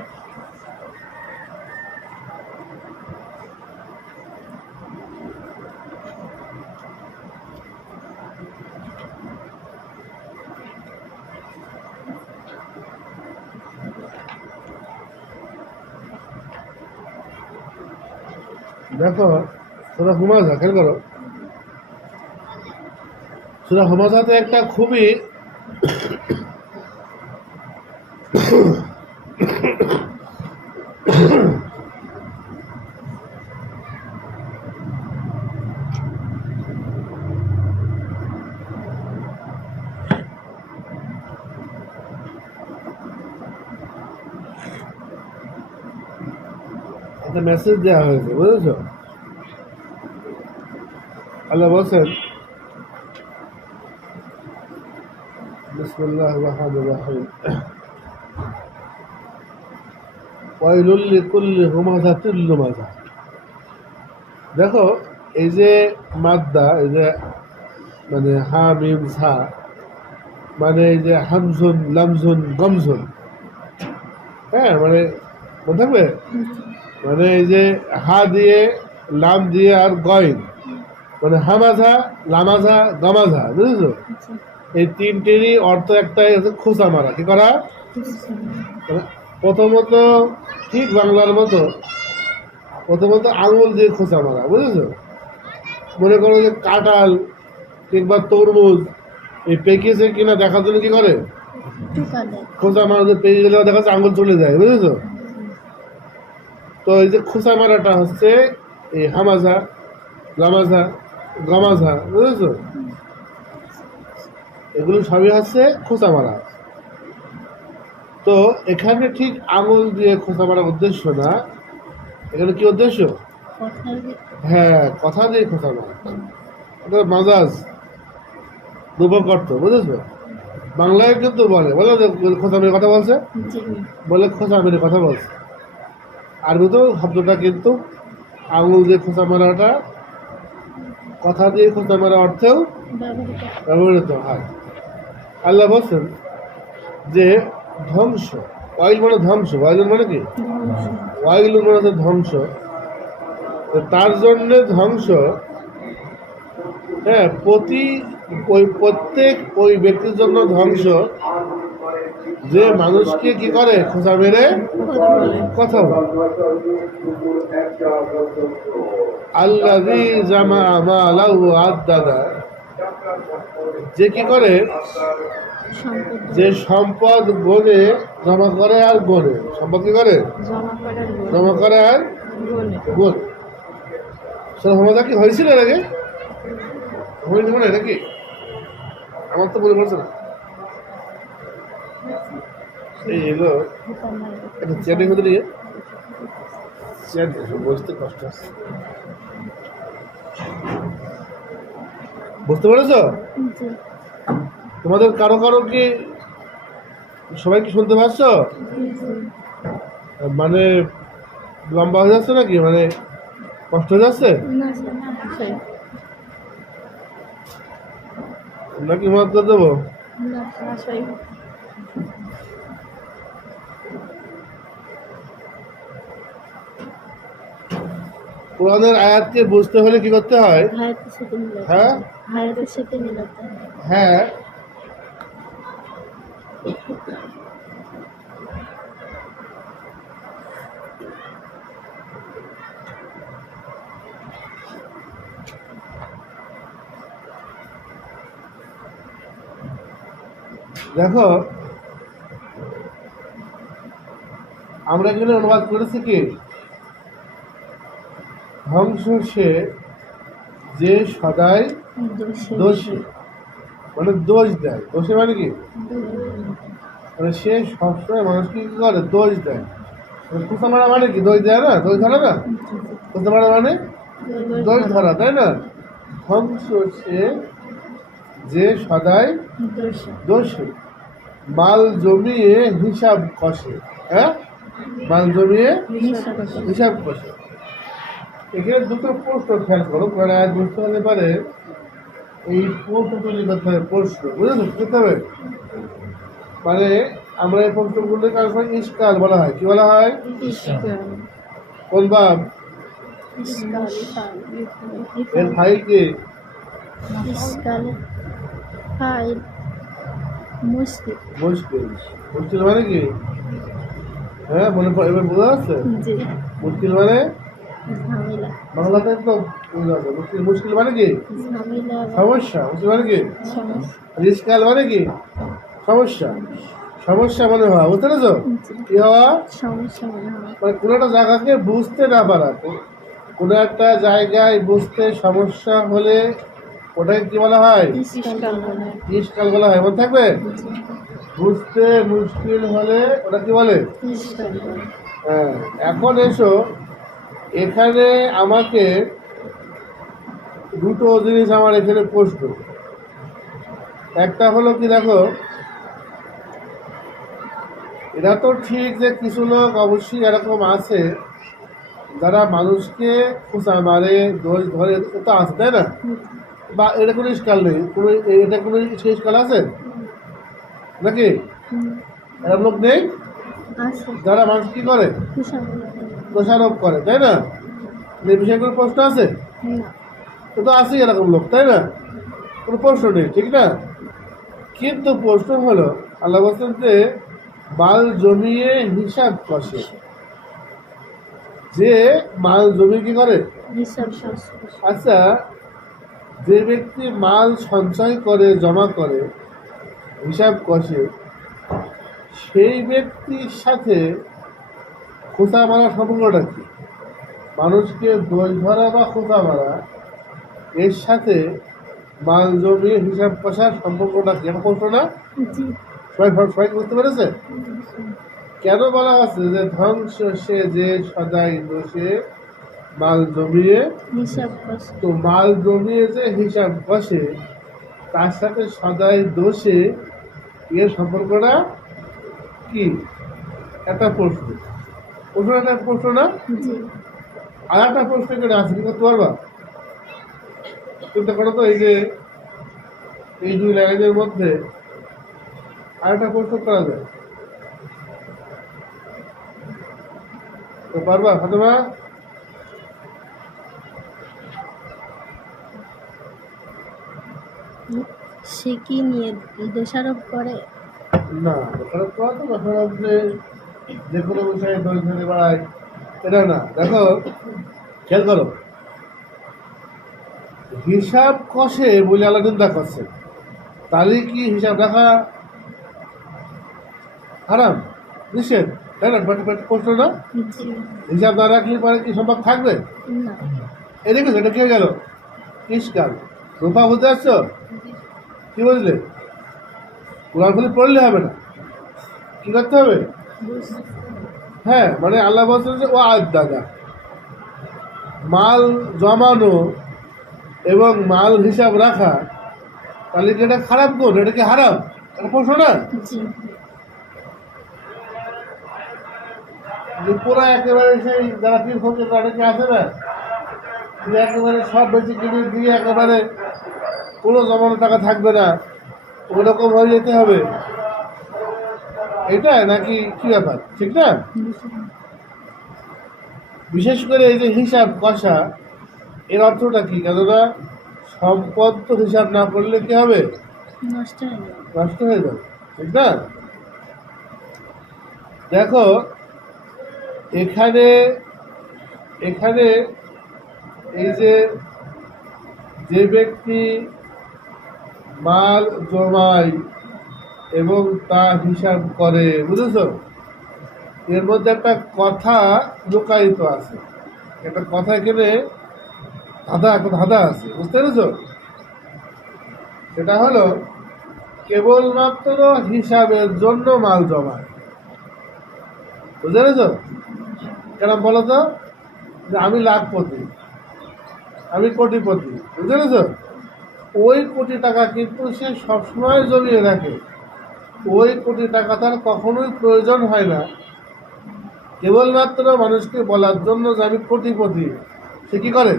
দেখো সূরা হুমাযা, খেয়াল করো। সূরা হুমাযাতে একটা খুবই একটা মেসেজ দেওয়া হয়েছে, বুঝেছো? আল্লাহ বলছেন বিসমিল্লাহির রহমানির রহিম, ওয়াইলুল লিকুল্লি হুমাযাতিল লুমাযা। দেখো এই যে মাদ্দা, এই যে মানে হা মিম সা, মানে এই যে হামজুন লামজুন গমজুন, হ্যাঁ, মানে মনে থাকবে, মানে এই যে হা দিয়ে লাম দিয়ে আর গইন, মানে হামাজা লামাজা গমাজা, বুঝেছো? এই তিনটেরই অর্থ একটাই হচ্ছে খোঁচা মারা। কি করা? মানে প্রথমত ঠিক বাংলার মতো, প্রথমত আঙুল দিয়ে খোঁচা মারা, বুঝেছো? মনে করো যে কাঁঠাল কিংবা তরমুজ এই পেকেছে কিনা দেখার জন্য কি করে? খোঁচা মারা, যে পেকে গেলে দেখা যাচ্ছে আঙুল চলে যায়, বুঝেছো? তো এই যে খোঁচা মারাটা হচ্ছে এই হামাজা লামাজা গমাজা, বুঝেছো? এগুলো সবই হচ্ছে খোঁচা মারা। তো এখানে ঠিক আঙুল দিয়ে খোঁচা মারার উদ্দেশ্য না, এখানে কি উদ্দেশ্য? হ্যাঁ, কথা দিয়ে খোঁচা মারা, এটা মাজাজ দুপক অর্থ, বুঝেছো? বাংলায় কিন্তু বলে খোঁচা মেরে কথা বলছে, বলে খোঁচা মেরে কথা বলছে। আরবিতেও শব্দটা কিন্তু আঙুল দিয়ে খোঁচা মারাটা কথা দিয়ে খোঁচা মারা অর্থেও ব্যবহৃত হয়। আল্লাহ বলছেন যে ধ্বংস, ওয়াইল মানে ধ্বংস, ওয়াইলুন মানে কি? ওয়াইলুন মানে হচ্ছে ধ্বংস। তো তার জন্যে ধ্বংস, হ্যাঁ, প্রত্যেক ওই ব্যক্তির জন্য ধ্বংস যে মানুষকে কি করে খোঁচা মেরে কথা বলে। আল্লাযী জামা মালাহু আদ্দাদা, যে কি করে, যে সম্পদ গনে জমা করে আর গনে, সম্পদ কি করে জমা করে আর গনে। সমাজা কি হয়েছিল এর আগে? হয়নি মনে হয় নাকি? আমার তো মনে পড়ছে না। এই এলো একটা চেয়ারের মধ্যে নিয়ে চেয়ার বসতে কষ্ট হচ্ছে, বুঝতে পেরেছ? তোমাদের কারো কারো কি, সবাই কি শুনতে পাচ্ছ? মানে লম্বা হয়ে যাচ্ছে নাকি, মানে কষ্ট হয়ে যাচ্ছে নাকি? মত করে দেবো? কোরআনের আয়াতকে বুঝতে হলে কি করতে হয়? হ্যাঁ হ্যাঁ, দেখো আমরা এখানে অনুবাদ করেছি কি, ধ্বংস সে যে সদাই দোষী, মানে দোষ দেয়। দোষী মানে কি, মানে সে সবসময় মানুষকে কি করে, দোষ দেয়। খোঁচা মারা মানে কি, দোষ দেয় না, দোষ ধরা না। খোঁচা মারা মানে দোষ ধরা, তাই না? ধ্বংস সে যে সদাই দোষী, মাল জমিয়ে হিসাব কষে। হ্যাঁ, মাল জমিয়ে হিসাব কষে। এখানে দুটো প্রশ্ন খেয়াল করো, কারণ বুঝতে হতে পারে এই প্রশ্ন তৈরি করতে হবে। প্রশ্ন বুঝেছো, করতে হবে। মানে আমরা এই প্রশ্নগুলো কারণ ইস্কাল বলা হয়। কি বলা হয়? কোন বাব? এর ফাইল কি? মুশকিল। মুশকিল মানে কি? হ্যাঁ, মনে এবার বোঝা যাচ্ছে? মুশকিল মানে বাংলাতে তো বোঝা যাচ্ছে। মুশকিল মানে কি? সমস্যা। মুশকিল মানে কি? ইস্কাল মানে কি? সমস্যা। সমস্যা মনে হওয়া, বুঝতে পেরেছো? কি হওয়া? মানে কোনো একটা জায়গাকে বুঝতে না পারা, কোনো একটা জায়গায় বুঝতে সমস্যা হলে ওটাকে কি বলা হয়? ইস্কাল বলা হয়। মনে থাকবে? বুঝতে মুশকিল হলে ওটা কি বলে? হ্যাঁ। এখন এসো, এখানে আমাকে দুটো জিনিস আমার এখানে প্রশ্ন। একটা হলো কি, দেখো এটা তো ঠিক যে কিছু লোক অবশ্যই এরকম আছে যারা মানুষকে খোঁচা মারে, দোষ ধরে, তো আছে, তাই না? বা এটা কোনো ইস্কাল নেই, কোনো এটা কোনো ইস্কাল আছে নাকি? এরকম লোক নেই যারা মানুষ কি করে, দোষারোপ করে, তাই না? এই বিষয়ে কোনো প্রশ্ন আছে? তো আছে এরকম লোক, তাই না? কোনো প্রশ্ন নেই, ঠিক না? কিন্তু প্রশ্ন হলো, আল্লাহ বলছেন যে মাল জমিয়ে হিসাব কষে। যে মাল জমি কি করে? আচ্ছা, যে ব্যক্তি মাল সঞ্চয় করে, জমা করে, হিসাব কষে, সেই ব্যক্তির সাথে খোঁচা মারা সম্পর্কটা কি? মানুষকে দোষ ধরা বা খোঁচা মারা, এর সাথে মাল জমিয়ে হিসাব কষার সম্পর্কটা কি? একটা প্রশ্ন না? সবাই বুঝতে পেরেছে? কেন বলা হচ্ছে যে ধ্বংস সে যে সদাই দোষে মাল জমিয়ে তো মাল জমিয়ে যে হিসাব কষে, তার সাথে সদাই দোষে এর সম্পর্কটা কি? একটা প্রশ্ন। একটা প্রশ্ন না? আর একটা প্রশ্ন করে আছে, কি করতে পারবা? চিন্তা করো তো, এই যে এই দুই লাইনের মধ্যে আর একটা প্রশ্ন করা যায়, পারবা ফাতেমা? সে কি নিয়ে দোষারোপ করে? না, দোষারোপ করা তো দোষারোপ যে কোনো বিষয়ে দোষ ধরে বেড়ায় এটা না। দেখো, খেয়াল করো, হিসাব কষে বলে আল্লাহ নিন্দা করছে, তাহলে কি হিসাব রাখা হারাম, নিষেধ, তাই না? প্রশ্ন না, জি হিসাব না রাখলে পরে কি সম্ভব থাকবে? না। এই দেখেছো, এটা কি হয়ে গেল? ইস্কাল রূপা বুঝতে পারছো? কি বুঝলে? কোরআন খালি পড়লে হবে না, কি করতে হবে? হ্যাঁ, মানে আল্লাহ বলছেন যে ও দাদা, মাল জমানো এবং মাল হিসাব রাখা, তাহলে কি এটা খারাপ গুণ? এটা কি হারাম? এটা প্রশ্ন না? জি যে পুরো একেবারে সেই যারা কি ফোকে অনেকে আছে না, যে একেবারে সব বেশি কিনে দিয়ে একেবারে কোনো জমানো টাকা থাকবে না, ওরকম হয়ে যেতে হবে, এটা নাকি কি ব্যাপার? ঠিক না? বিশেষ করে এই যে হিসাব কষা, এর অর্থটা কি? কেননা সম্পদ তো হিসাব না করলে কি হবে? নষ্ট হয়ে যাবে। নষ্ট হয়ে যাবে, ঠিক না? দেখো, এখানে এখানে এই যে যে ব্যক্তি মাল জমায় এবং তা হিসাব করে, বুঝেছো? এর মধ্যে একটা কথা লুকায়িত আছে, একটা কথা এখানে একটা ধাঁধা আছে, বুঝতে পেরেছো? সেটা হলো কেবলমাত্র হিসাবের জন্য মাল জমায়, বুঝতে পেরেছো? কেন বলো তো? যে আমি লাখপতি, আমি কোটিপতি, বুঝতে পেরেছো? ওই কোটি টাকা কিন্তু সে সবসময় জমিয়ে রাখে, ওই কোটি টাকা তার কখনোই প্রয়োজন হয় না, কেবলমাত্র মানুষকে বলার জন্য যে আমি কোটিপতি, সে কি করে?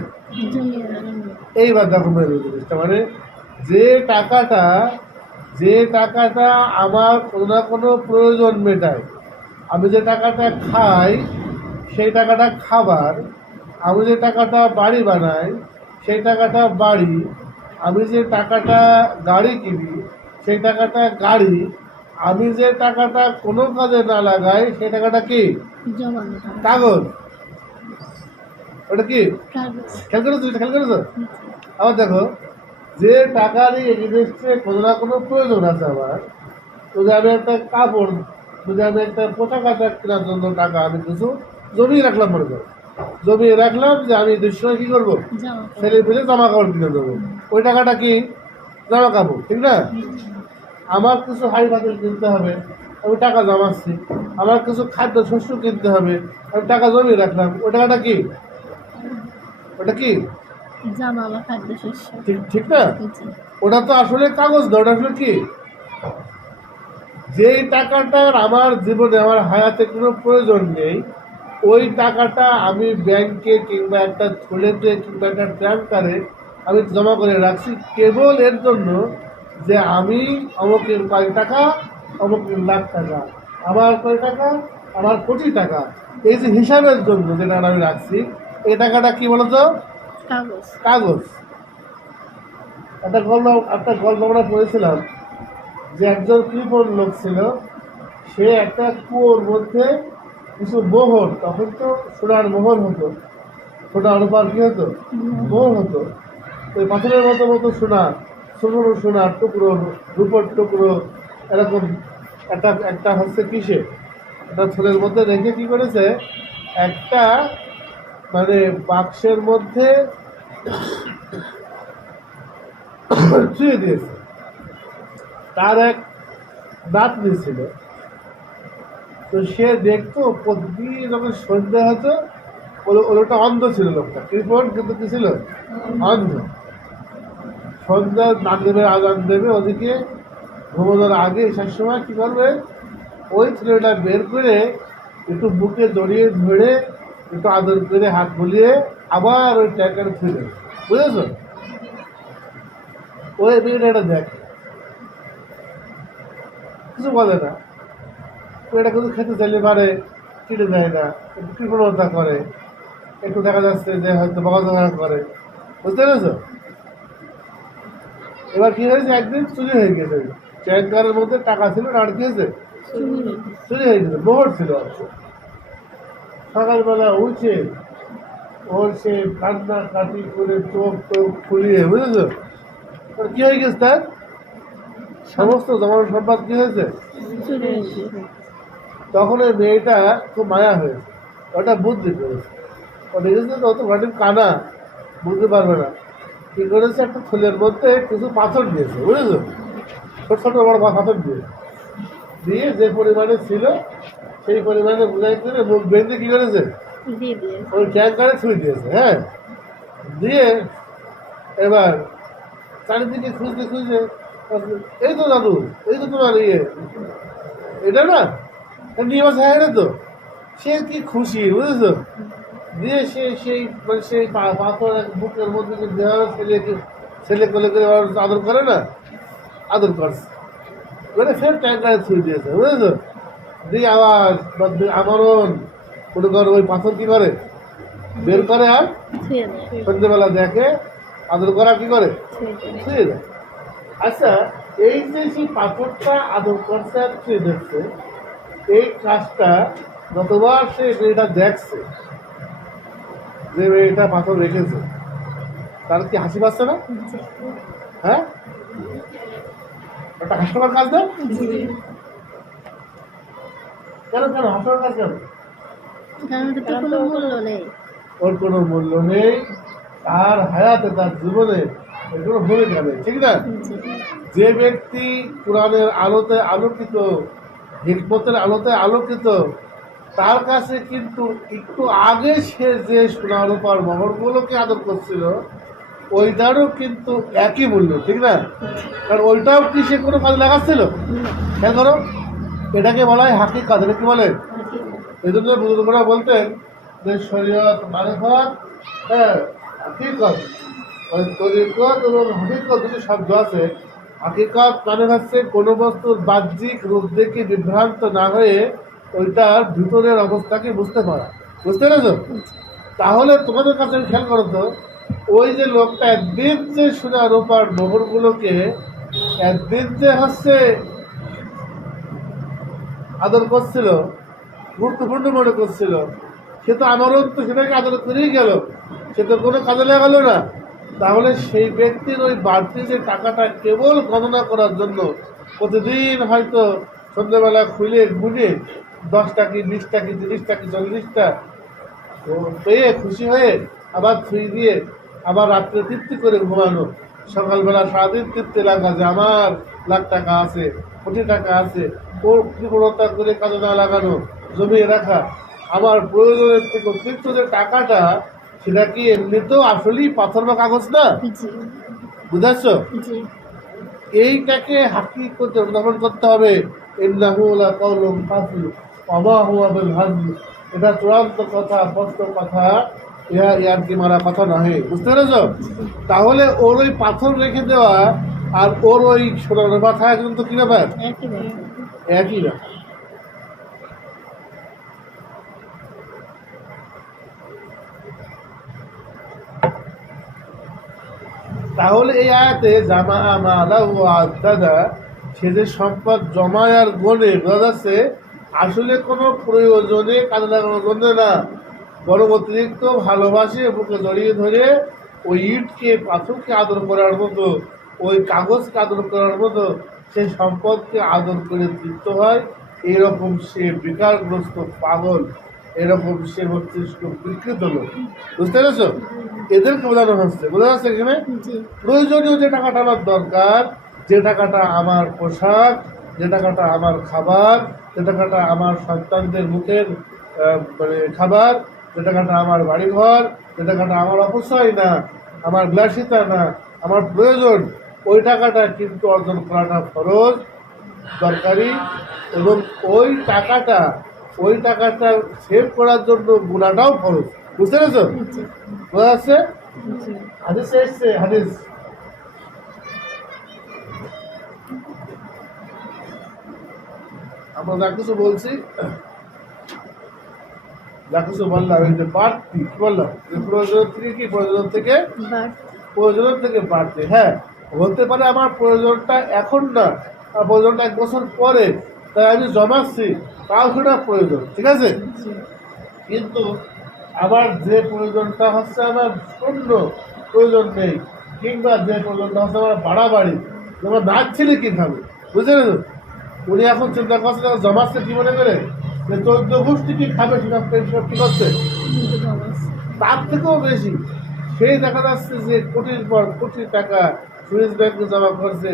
জমিয়ে রাখেন। এইবার দেখো মেরে জিনিসটা, মানে যে টাকাটা আমার কোনো না কোনো প্রয়োজন মেটায়, আমি যে টাকাটা খাই সেই টাকাটা খাবার, আমি যে টাকাটা বাড়ি বানাই সেই টাকাটা বাড়ি, আমি যে টাকাটা গাড়ি কিনি সেই টাকাটা গাড়ি, আমি যে টাকাটা কোনো কাজে না লাগাই সেই টাকাটা কি? জমানো টাকা। কাগজ। ওটা কি? কাগজ। খেয়াল করেছো? খেয়াল করেছো? আবার দেখো, যে টাকারই এগেনস্টে কোনো না কোনো প্রয়োজন আছে আমার, যদি আমি একটা কাপড়, যদি আমি একটা পোশাক আশাক কেনার জন্য টাকা আমি কিছু জমিয়ে রাখলাম, মনে করো জমিয়ে রাখলাম যে আমি দুসময় কী করবো, জামা ছেলে ফেলে জামা কাপড় কিনে দেবো, ওই টাকাটা কি? জামা কাপড়, ঠিক না? আমার কিছু হাই ফাতিল কিনতে হবে, আমি টাকা জমাচ্ছি, আমার কিছু খাদ্য শস্য কিনতে হবে, আমি টাকা জমিয়ে রাখলাম, ওই টাকাটা কি? ওটা কি? জামা বা খাদ্যশস্য। ঠিক ঠিক না? জি ওটা তো আসলে কাগজ না, ওটা আসলে কি? যেই টাকাটার আমার জীবনে আমার হায়াতে কোনো প্রয়োজন নেই, ওই টাকাটা আমি ব্যাংকে কিংবা একটা থলেতে কিংবা একটা ট্যাঙ্কারে আমি জমা করে রাখছি কেবল এর জন্য যে আমি অমুকের কয় টাকা, অমুকের লাখ টাকা, আমার কয় টাকা, আমার কোটি টাকা, এই যে হিসাবের জন্য যেটা আমি রাখছি, এই টাকাটা কি বলতো? কাগজ। কাগজ। একটা গল্প আমরা পড়েছিলাম যে একজন কৃপণ লোক ছিল, সে একটা কুয়োর মধ্যে কিছু মোহর, তখন তো সোনার মোহর হতো, সোনা রূপার কি হতো? মোহর হতো। ওই পাথরের মতো মতো সোনা, সোনার সোনার টুকরো, রূপর টুকরো, এরকম একটা একটা হচ্ছে কিসে, একটা থলের মধ্যে রেখে কি করেছে, একটা মানে বাক্সের মধ্যে ছুঁয়ে দিয়েছে। তার এক নাতনি ছিল, তো সে দেখতো প্রতিদিন যখন সন্ধ্যা হতো, ওটা অন্ধ ছিল লোকটা, কৃপণ কিন্তু কি ছিল? অন্ধ। সন্ধ্যা নাম দেবে, আজান দেবে, ওদিকে ঘুমানোর আগে এসার সময় কী করবে, ওই ছেলেটা বের করে একটু বুকে জড়িয়ে ধরে একটু আদর করে হাত বুলিয়ে আবার ওই ট্যাঙ্কারে ফিরে, বুঝেছ? ওই মেয়েটা এটা দেখে, কিছু বলে না, এটা কিন্তু খেতে চাইলে পারে, কিনে দেয় না, একটু কৃপণতা করে, একটু দেখা যাচ্ছে যে হয়তো বকাঝকা করে, বুঝতে পেরেছ? এবার কি হয়েছে, একদিন চুরি হয়ে গেছে, ট্যাঙ্কারের মধ্যে টাকা ছিল না, আর কি হয়েছে, চুরি হয়ে গেছে, মোহর ছিল। সকালবেলা উঠে ওর সে কান্না কাটি করে চোখ টোখ ফুলিয়ে, বুঝেছো, ওর কি হয়ে গেছে, তার সমস্ত জমানো সম্পদ কি হয়েছে। চুরি হয়েছে। তখন ওই মেয়েটা খুব মায়া হয়েছে, ওটা বুদ্ধি করেছে, ও দেখেছে তো অত ঘাটির কানা, বুঝতে পারবে না, কি করেছে, একটা থলের মধ্যে কিছু পাথর দিয়েছে, বুঝেছো, ছোট ছোট বড় পাথর দিয়েছে, দিয়ে যে পরিমাণে ছিল সেই পরিমাণে বুঝাই করে মুখ বেঁধে কি করেছে, দিয়ে দিয়ে ওই ট্যাঙ্কারে ছুঁয়ে দিয়েছে। হ্যাঁ, দিয়ে এবার চারিদিকে খুঁজতে খুঁজতে, এই তো দাদু, এই তো তোমার ইয়ে, এটা না, নিয়ে বসে, হ্যাঁ এটা তো, সে কি খুশি, বুঝেছো, দিয়ে সে সেই মানে সেই পাথর এক বুকের মধ্যে যে দেওয়া ছেলে কোলে করে আদর করে না, আদর করছে, মানে ফের ট্যাঙ্কারে ছুঁয়ে দিয়েছে, বুঝেছো, দিয়ে আবার আমরণ মনে করো ওই পাথর কি করে, বের করে আর ছুঁয়ে দেয়। সন্ধ্যেবেলা দেখে, আদর করা কি করে, ছুঁয়ে দেয়। ছুঁয়ে দেয়। আচ্ছা, এই যে সেই পাথরটা আদর করছে আর ছুঁয়ে দেখছে, এই কাজটা যতবার সে মেয়েটা দেখছে, যে মেয়েটা পাথর রেখেছে, তার কি হাসি পাচ্ছে না? হ্যাঁ, একটা হাস্যকর কাজ না? কেন কেন হাস্যকর কাজ কেন? কারণ এটা তো কোনো মূল্য নেই। ওর কোনো মূল্য নেই, তার হায়াতে, তার জীবনে এর কোনো ভূমিকা নেই, ঠিক না? জি। যে ব্যক্তি কোরআনের আলোতে আলোকিত, হিকমতের আলোতে আলোকিত, তার কাছে কিন্তু একটু আগে সে যে সোনা রূপার মোহরগুলোকে আদর করছিল, ওইটারও কিন্তু একই মূল্য, ঠিক না? কারণ ওইটাও কি সে কোনো কাজে লাগাচ্ছিল? খেয়াল করো, এটাকে বলা হয় হাকিকাত। এটা কি বলে? এই জন্য বুজুর্গরা বলতেন যে শরীয়ত মারিফাত, হ্যাঁ, হাকিকত, ওই তরিকত এবং হাকিকত দুটো শব্দ আছে। হাকিকত মানে হচ্ছে কোনো বস্তুর বাহ্যিক রূপ দেখে বিভ্রান্ত না হয়ে ওইটার ভিতরের অবস্থাকে বুঝতে পারা, বুঝতে পেরেছো? তাহলে তোমাদের কাছে খেয়াল করো তো, ওই যে লোকটা একদিন যে সোনা রূপার মোহরগুলোকে একদিন যে হচ্ছে আদর করছিল, গুরুত্বপূর্ণ মনে করছিল, সে তো আমারও তো সেটাকে আদর করেই গেল, সে তো কোনো কাজে লাগালো না। তাহলে সেই ব্যক্তির ওই বাড়তি যে টাকাটা কেবল গণনা করার জন্য প্রতিদিন হয়তো সন্ধ্যেবেলা খুলে গুনে 10টা কি 20টা কি 30টা কি 40টা পেয়ে খুশি হয়ে আবার ছুঁই দিয়ে আবার রাত্রে তৃপ্তি করে ঘুমানো, সকালবেলা সারাদিন তৃপ্তি লাগা যে আমার লাখ টাকা আছে, কোটি টাকা আছে, ওর কৃপণতা করে কাজে না লাগানো, জমিয়ে রাখা, আমার প্রয়োজনের থেকে অতিরিক্ত যে টাকাটা, সেটা কি এমনিতেও আসলেই পাথর বা কাগজ না? জি। বুঝাচ্ছ? জি। এইটাকে হাকি করতে অনুধাবন করতে হবে। ইন্নাহু লাকাউলুন ফাসিল ওয়া মা হুয়া বিল হাজল। এটা চূড়ান্ত কথা, স্পষ্ট কথা, ইহা ইয়ারকি মারা কথা নয়, বুঝতে পেরেছ? তাহলে ওর ওই পাথর রেখে দেওয়া আর ওর ওই সোনার মাথা কিন্তু কি ব্যাপার? একই ব্যাপার। একই না। তাহলে এই আয়াতে জামা মালাহু আদাদা, সে যে সম্পদ জমায় আর গনে, বোঝা যাচ্ছে আসলে কোনো প্রয়োজনে কাজে লাগানোর জন্য না, বরং অতিরিক্ত ভালোবাসে বুকে জড়িয়ে ধরে ওই ইটকে পাথরকে আদর করার মতো, ওই কাগজকে আদর করার মতো সেই সম্পদকে আদর করে তৃপ্ত হয়। এইরকম সে বিকারগ্রস্ত পাগল, এরকম সে মস্তিষ্ক বিকৃত লোক, বুঝতে পেরেছো? এদেরকে বোঝানো হচ্ছে, বোঝা যাচ্ছে এখানে জি। প্রয়োজনীয় যে টাকাটা আমার দরকার, যে টাকাটা আমার পোশাক, যে টাকাটা আমার খাবার, যে টাকাটা আমার সন্তানদের মুখের মানে খাবার, যে টাকাটা আমার বাড়িঘর, যে টাকাটা আমার অপচয় না, আমার বিলাসিতা না, আমার প্রয়োজন, ওই টাকাটা কিন্তু অর্জন করাটা ফরজ, দরকারি। এবং ওই টাকাটা সেভ করার জন্য গুণাটাও ফরজ, বুঝতে পেরেছো? জি। বোঝা যাচ্ছে? জি। হাদিসে এসছে, হাদিস আমরা যা কিছু বলছি, যা কিছু বললাম, এই যে বাড়তি কি বললাম, যে প্রয়োজন থেকে কি, প্রয়োজন থেকে বাট প্রয়োজন থেকে বাড়তি, হ্যাঁ, হতে পারে আমার প্রয়োজনটা এখন না, আর প্রয়োজনটা 1 বছর পরে, তাই আমি জমাচ্ছি, তাও সেটা প্রয়োজন, ঠিক আছে। জি কিন্তু আমার যে প্রয়োজনটা হচ্ছে আমার শূন্য, প্রয়োজন নেই, কিংবা যে প্রয়োজনটা হচ্ছে আমার বাড়াবাড়ি, যেমন নাচ ছেলে কী খাবে, বুঝতে পেরেছো? উনি এখন চিন্তা করছে জমাচ্ছে কি মনে করে, যে 14 গোষ্ঠী কি খাবে সেটা সব কি করছে, কিন্তু জমাস তার থেকেও বেশি। সেই দেখা যাচ্ছে যে কোটির পর কোটি টাকা সুইস ব্যাংকে জমা করছে,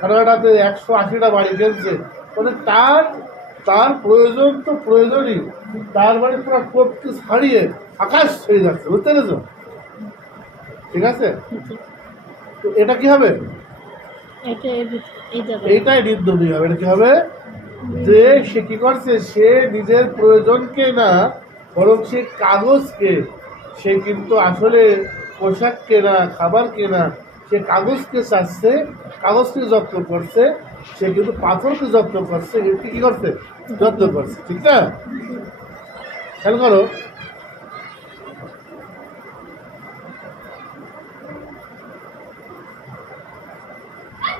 কানাডাতে 180টা বাড়ি কিনছে, মানে তার তার প্রয়োজন তো প্রয়োজনই, তার মানে পুরো কোপকে ছাড়িয়ে আকাশ ছড়িয়ে যাচ্ছে, বুঝতে পেরেছো? ঠিক আছে, জি তো এটা কি হবে, এটা এই যাবে এইটাই নির্দলীয় হবে। এটা কি হবে, যে সে কি করছে, সে নিজের প্রয়োজনকে না, বরং সে কাগজকে, সে কিন্তু আসলে পোশাক কেনা, খাবার কেনা, সে কাগজকে চাচ্ছে, কাগজকে যত্ন করছে, সে কিন্তু পাথরকে যত্ন করছে, এটি কি করছে, যত্ন করছে, ঠিক না? খেয়াল করো,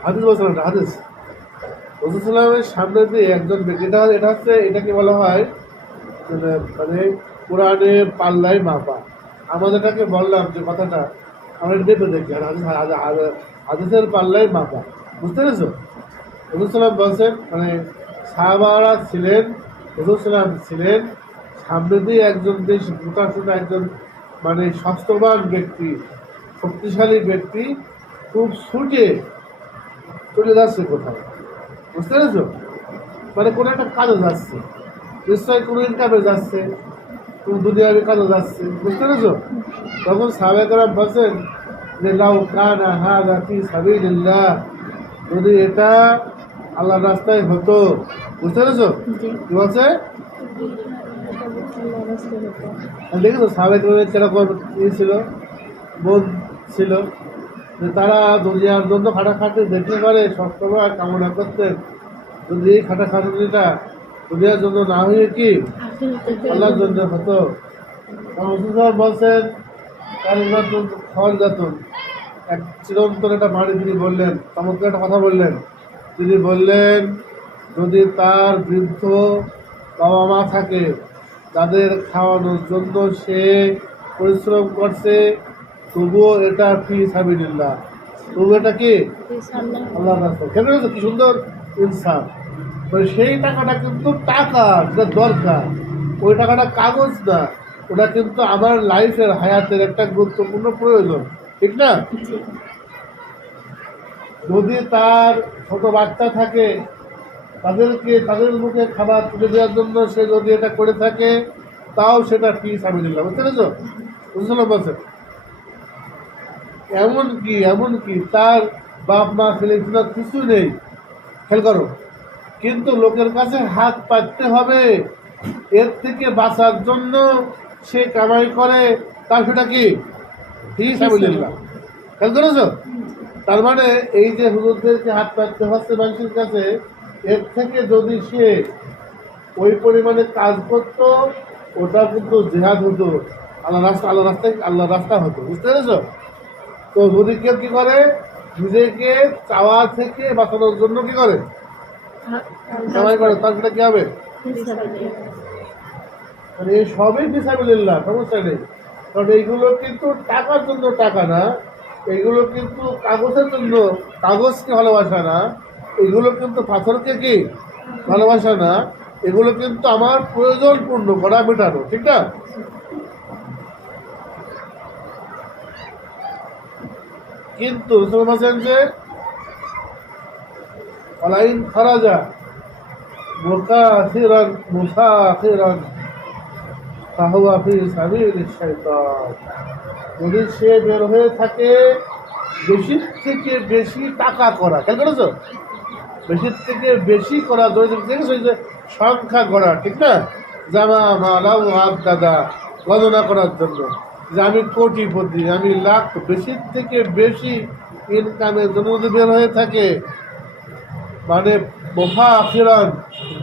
হাদিস বলছিলাম, হাদিস রসুলের সামনে দিয়ে একজন ব্যক্তি, এটা হচ্ছে, এটাকে বলা হয় মানে কোরআনের পাল্লায় মাপা। আমাদের এটাকে বললাম যে কথাটা আমরা এটা দেখে দেখি, আর হাদিসের পাল্লায় মাপা, বুঝতে পেরেছো? রসুলাম বলছেন, মানে সাহাবারা ছিলেন, রসুলাম ছিলেন, সামনে দিয়ে একজন বেশ মোটাসোটা একজন মানে স্বাস্থ্যবান ব্যক্তি, শক্তিশালী ব্যক্তি, খুব ছুটে চলে যাচ্ছে কোথাও, বুঝতে পেরেছো? মানে কোনো একটা কাজে যাচ্ছে, নিশ্চয়ই কোনো ইনকামে যাচ্ছে, কোনো দুনিয়াবি কাজে যাচ্ছে, বুঝতে পেরেছো? তখন সাহাবায়ে বলছেন যে লাউ কানা হাযা ফী সাবিলিল্লাহ, যদি এটা আল্লাহর রাস্তায় হতো, বুঝতে পেরেছো? জি কি বলছে, আল্লাহ রাস্তায় হতো দেখেছো সাহাবায়ে কিরকম ছিল, বোধ ছিল, যে তারা দুনিয়ার জন্য খাটাখাটি দেখতে পারে, সবসময় কামনা করতেন যদি এই খাটাখাটুনিটা দুনিয়ার জন্য না হয়ে কি আল্লাহর জন্য হতো। রসুল বলছেন খাওয়ার যাতন, এক চিরন্তন একটা বাড়ি তিনি বললেন, চমৎকার একটা কথা বললেন, তিনি বললেন যদি তার বৃদ্ধ বাবা মা থাকে, তাদের খাওয়ানোর জন্য সে পরিশ্রম করছে, তবুও এটা ফি সাবিলিল্লাহ, তবু এটা কি আল্লাহর রাস্তা। কেন জানো তো কি সুন্দর ইনসাফ, মানে সেই টাকাটা কিন্তু টাকা, যেটা দরকার, ওই টাকাটা কাগজ না, ওটা কিন্তু আমার লাইফের হায়াতের একটা গুরুত্বপূর্ণ প্রয়োজন, ঠিক না? জি যদি তার ছোট বাচ্চা থাকে, তাদেরকে তাদের মুখে খাবার তুলে দেওয়ার জন্য সে যদি এটা করে থাকে, তাও সেটা ফি সাবিলিল্লাহ, বুঝতে পেরেছো? বুঝতে বলছেন এমনকি তার বাপ মা ছেলে কিছু নেই, খেয়াল করো, কিন্তু লোকের কাছে হাত পাততে হবে, এর থেকে বাঁচার জন্য সে কামাই করে, তার সেটা কি ফি সাবিলিল্লাহ, খেয়াল করেছো? তার মানে এই যে হুজুরদেরকে হাত পাততে হচ্ছে মানুষের কাছে, এর থেকে যদি সে ওই পরিমাণে কাজ করত, ওটা কিন্তু জিহাদ হতো, আল্লাহ রাস্তা হতো, বুঝতে পেরেছো? তো যদি কেউ কি করে, নিজেকে চাওয়া থেকে বাঁচানোর জন্য কি করে, কামাই করে, তার সেটা কি হবে, মানে এই সবই ফিসাবিলিল্লাহ, সমস্যা নেই। কারণ এইগুলো কিন্তু টাকার জন্য টাকা না, এইগুলো কিন্তু কাগজের জন্য কাগজকে ভালোবাসা না, এগুলো কিন্তু পাথরকে কি ভালোবাসা না, এগুলো কিন্তু আমার প্রয়োজন পূর্ণ করা, মেটানো, ঠিক না? কিন্তু রসুল বলেন যে ওয়ালাইন খারাজা মুসাখিরান ফাহুয়া ফি সাবিলিশ শাইতান, যদি সে বের হয়ে থাকে বেশি থেকে বেশি টাকা করা, খেয়াল করেছো? বেশি থেকে বেশি করা, দেখেছো যে সংখ্যা করা, ঠিক না? জামা মালা হাত দাদা গণনা করার জন্য, যে আমি কোটিপতি, আমি লাখ, বেশি থেকে বেশি ইনকামের জন্য যদি বের হয়ে থাকে, মানে মোফা আখিরান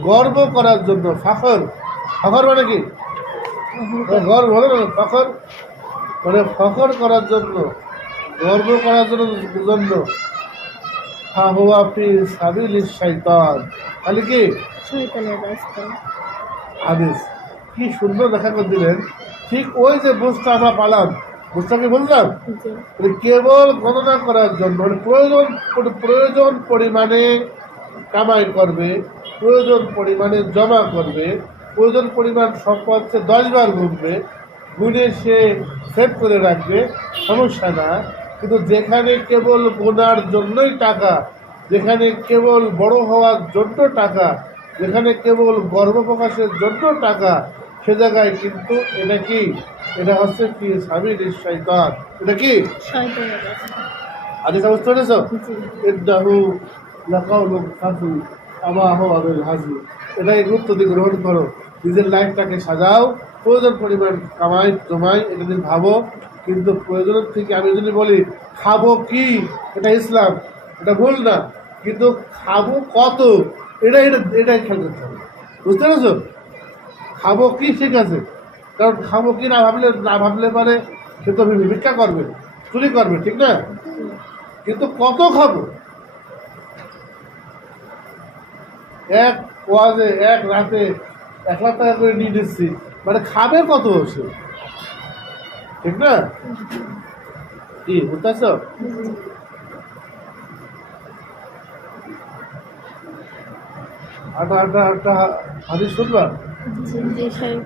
গর্ব করার জন্য, ফখর মানে কি, গর্ব হলো না, ফখর মানে ফখর করার জন্য, গর্ব করার জন্য, ফাহুয়া ফি সাবিলিশ শাইতান। তাহলে কি শয়তানের রাস্তা। হাদিস কি সুন্দর দেখা করে দিলেন। ঠিক ওই যে বুঝটা আমরা পালাম, বুঝটাকে বুঝলাম, জি মানে কেবল গণনা করার জন্য, মানে প্রয়োজন পরিমাণে কামাই করবে, প্রয়োজন পরিমাণে জমা করবে, প্রয়োজন পরিমাণ সম্পদ সে 10 বার গুনবে, গুনে সে সেভ করে রাখবে, সমস্যা না। কিন্তু যেখানে কেবল গোনার জন্যই টাকা, যেখানে কেবল বড় হওয়ার জন্য টাকা, যেখানে কেবল গর্ব প্রকাশের জন্য টাকা, সে জায়গায় কিন্তু এটা কি, এটা হচ্ছে কি সাবিলিশ শাইতান। এটা কি শয়তানের রাস্তা। আদেশ বুঝতে পেরেছ? জি ইন্নাহু লাকাউলুন ফাসিল আমা হুয়া বিল হাজি। এটাকে গুরুত্ব দিয়ে গ্রহণ করো, নিজের লাইফটাকে সাজাও, প্রয়োজন পরিমাণ কামাই জমাই, এটা নিয়ে ভাবো। কিন্তু প্রয়োজনের থেকে আমি যদি বলি খাবো কি, এটা ইসলাম, এটা ভুল না। কিন্তু খাবো কত, এটাই খেয়াল করতে হবে। বুঝতে পেরেছো? খাবো কি ঠিক আছে, কারণ খাবো কি না ভাবলে পারে সে তো ভিক্ষা করবে, চুরি করবে, ঠিক না? কিন্তু কত খাবো, এক ওয়াজে এক রাতে 1 লাখ টাকা করে নিয়ে নিচ্ছি, মানে খাবে কত সে, ঠিক না? কি বুঝতেছ? আটা হাদিস শুনবা, জি জি সাহেব।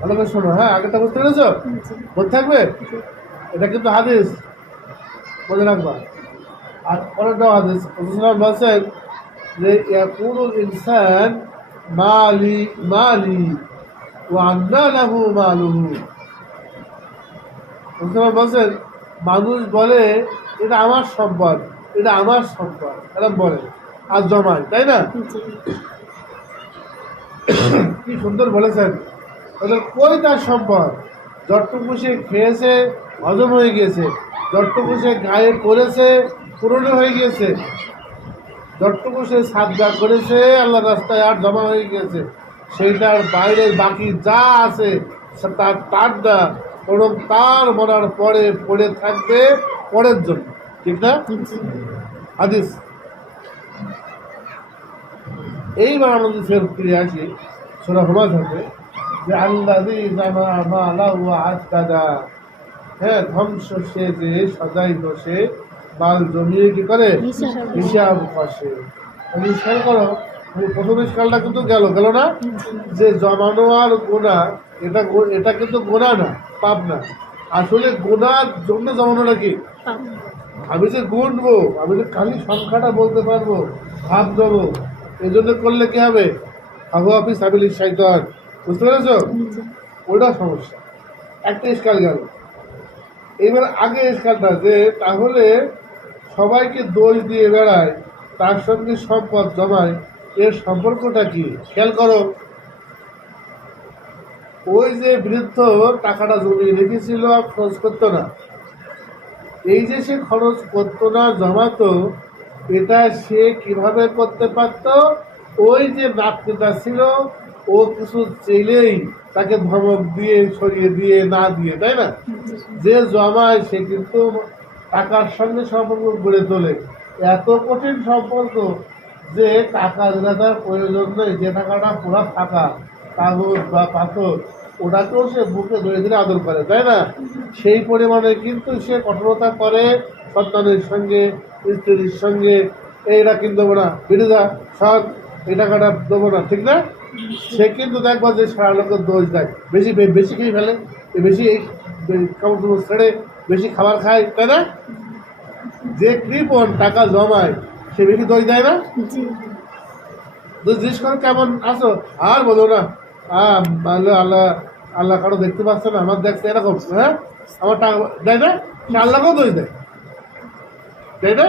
ভালো করে শোনো, হ্যাঁ আগেটা বুঝতে পেরেছো? জি মনে থাকবে, জি এটা কিন্তু হাদিস, মনে রাখবা। আর পরেরটাও হাদিস, রাসূলুল্লাহ বলছেন যে ইয়াকুলুল ইনসান মালি মালি ওয়া আন্না লাহু মালুহু। রাসূলুল্লাহ বলছেন মানুষ বলে এটা আমার সম্পদ, এটা আমার সম্পদ, এরকম বলে আর জমায়, তাই না? জি কি সুন্দর বলেছেন। ওদের কই তার সম্পদ, যতটুকু সে খেয়েছে হজম হয়ে গিয়েছে, যতটুকু সে গায়ে পড়েছে পুরনো হয়ে গিয়েছে, যতটুকু সে সাজদা করেছে আল্লাহ রাস্তায় আর জমা হয়ে গিয়েছে, সেইটার বাইরে বাকি যা আছে তার না, বরং তার মরার পরে পড়ে থাকবে পরের জন্য, ঠিক না? জি হাদিস। এইবার আমাদের ফের ফিরে আসি সূরা হুমায হতে, যে আল্লাযী জামা মালাহু ওয়া আদ্দাদা। হ্যাঁ, ধ্বংস সে যে সদাই বসে মাল জমিয়ে কি করে, হিসাব হিসাব কষে। তুমি খেয়াল করো, প্রথম স্কালটা কিন্তু গেল না, যে জমানো আর গোনা, এটা কিন্তু গোনা না, পাপ না। আসলে গোনার জন্য জমানোটা কি, পাপ। আমি যে গুনবো, আমি যে খালি সংখ্যাটা বলতে পারবো, ভাব দেবো, এই জন্য করলে কি হবে, আবু হাফিজ সাবিলিশ শাইতান। বুঝতে পেরেছো? জি ওইটা সমস্যা। একটা স্কাল গেল। এবার আগে স্কালটা যে তাহলে সবাইকে দোষ দিয়ে বেড়ায়, তার সঙ্গে সম্পদ জমায়, এর সম্পর্কটা কি খেয়াল করো। ওই যে বৃদ্ধ টাকাটা জমিয়ে রেখেছিল আর খরচ করতো না, এই যে সে খরচ করতো না, জমাতো, এটা সে কিভাবে করতে পারত? ওই যে নাতনিটা ছিল, ও কিছু চেলেই তাকে ধমক দিয়ে সরিয়ে দিয়ে না দিয়ে, তাই না? যে জমায় সে কিন্তু টাকার সঙ্গে সম্পর্ক গড়ে তোলে, এত কঠিন সম্পর্ক যে টাকা যেটা তার প্রয়োজন নেই, যে টাকাটা পুরা ফাঁকা, কাগজ বা পাথর, ওটাকেও সে বুকে ধরে ধরে আদর করে, তাই না? সেই পরিমাণে কিন্তু সে কঠোরতা করে সন্তানের সঙ্গে, স্ত্রীর সঙ্গে, এইটা কিন্তু দেবো না, বেরিয়ে যা সব, এই টাকাটা দেবো না, ঠিক না? সে কিন্তু দেখবো যে সারা লোকের দোষ দেয়, বেশি বেশি খেয়ে ফেলে, বেশি কাপড় চোপড় ছেড়ে বেশি খাবার খায়, তাই না? যে কৃপণ টাকা জমায় সে বেশি দোষ দেয় না? জি জিজ্ঞেস করে কেমন আছো, আর বলো না, আল্লাহ আল্লাহ আল্লাহ কারো দেখতে পাচ্ছে না, আমার দেখছে এরকম, হ্যাঁ আমার টাকা দেয় না, সে আল্লাহকেও দোষ দেয়, তাই না?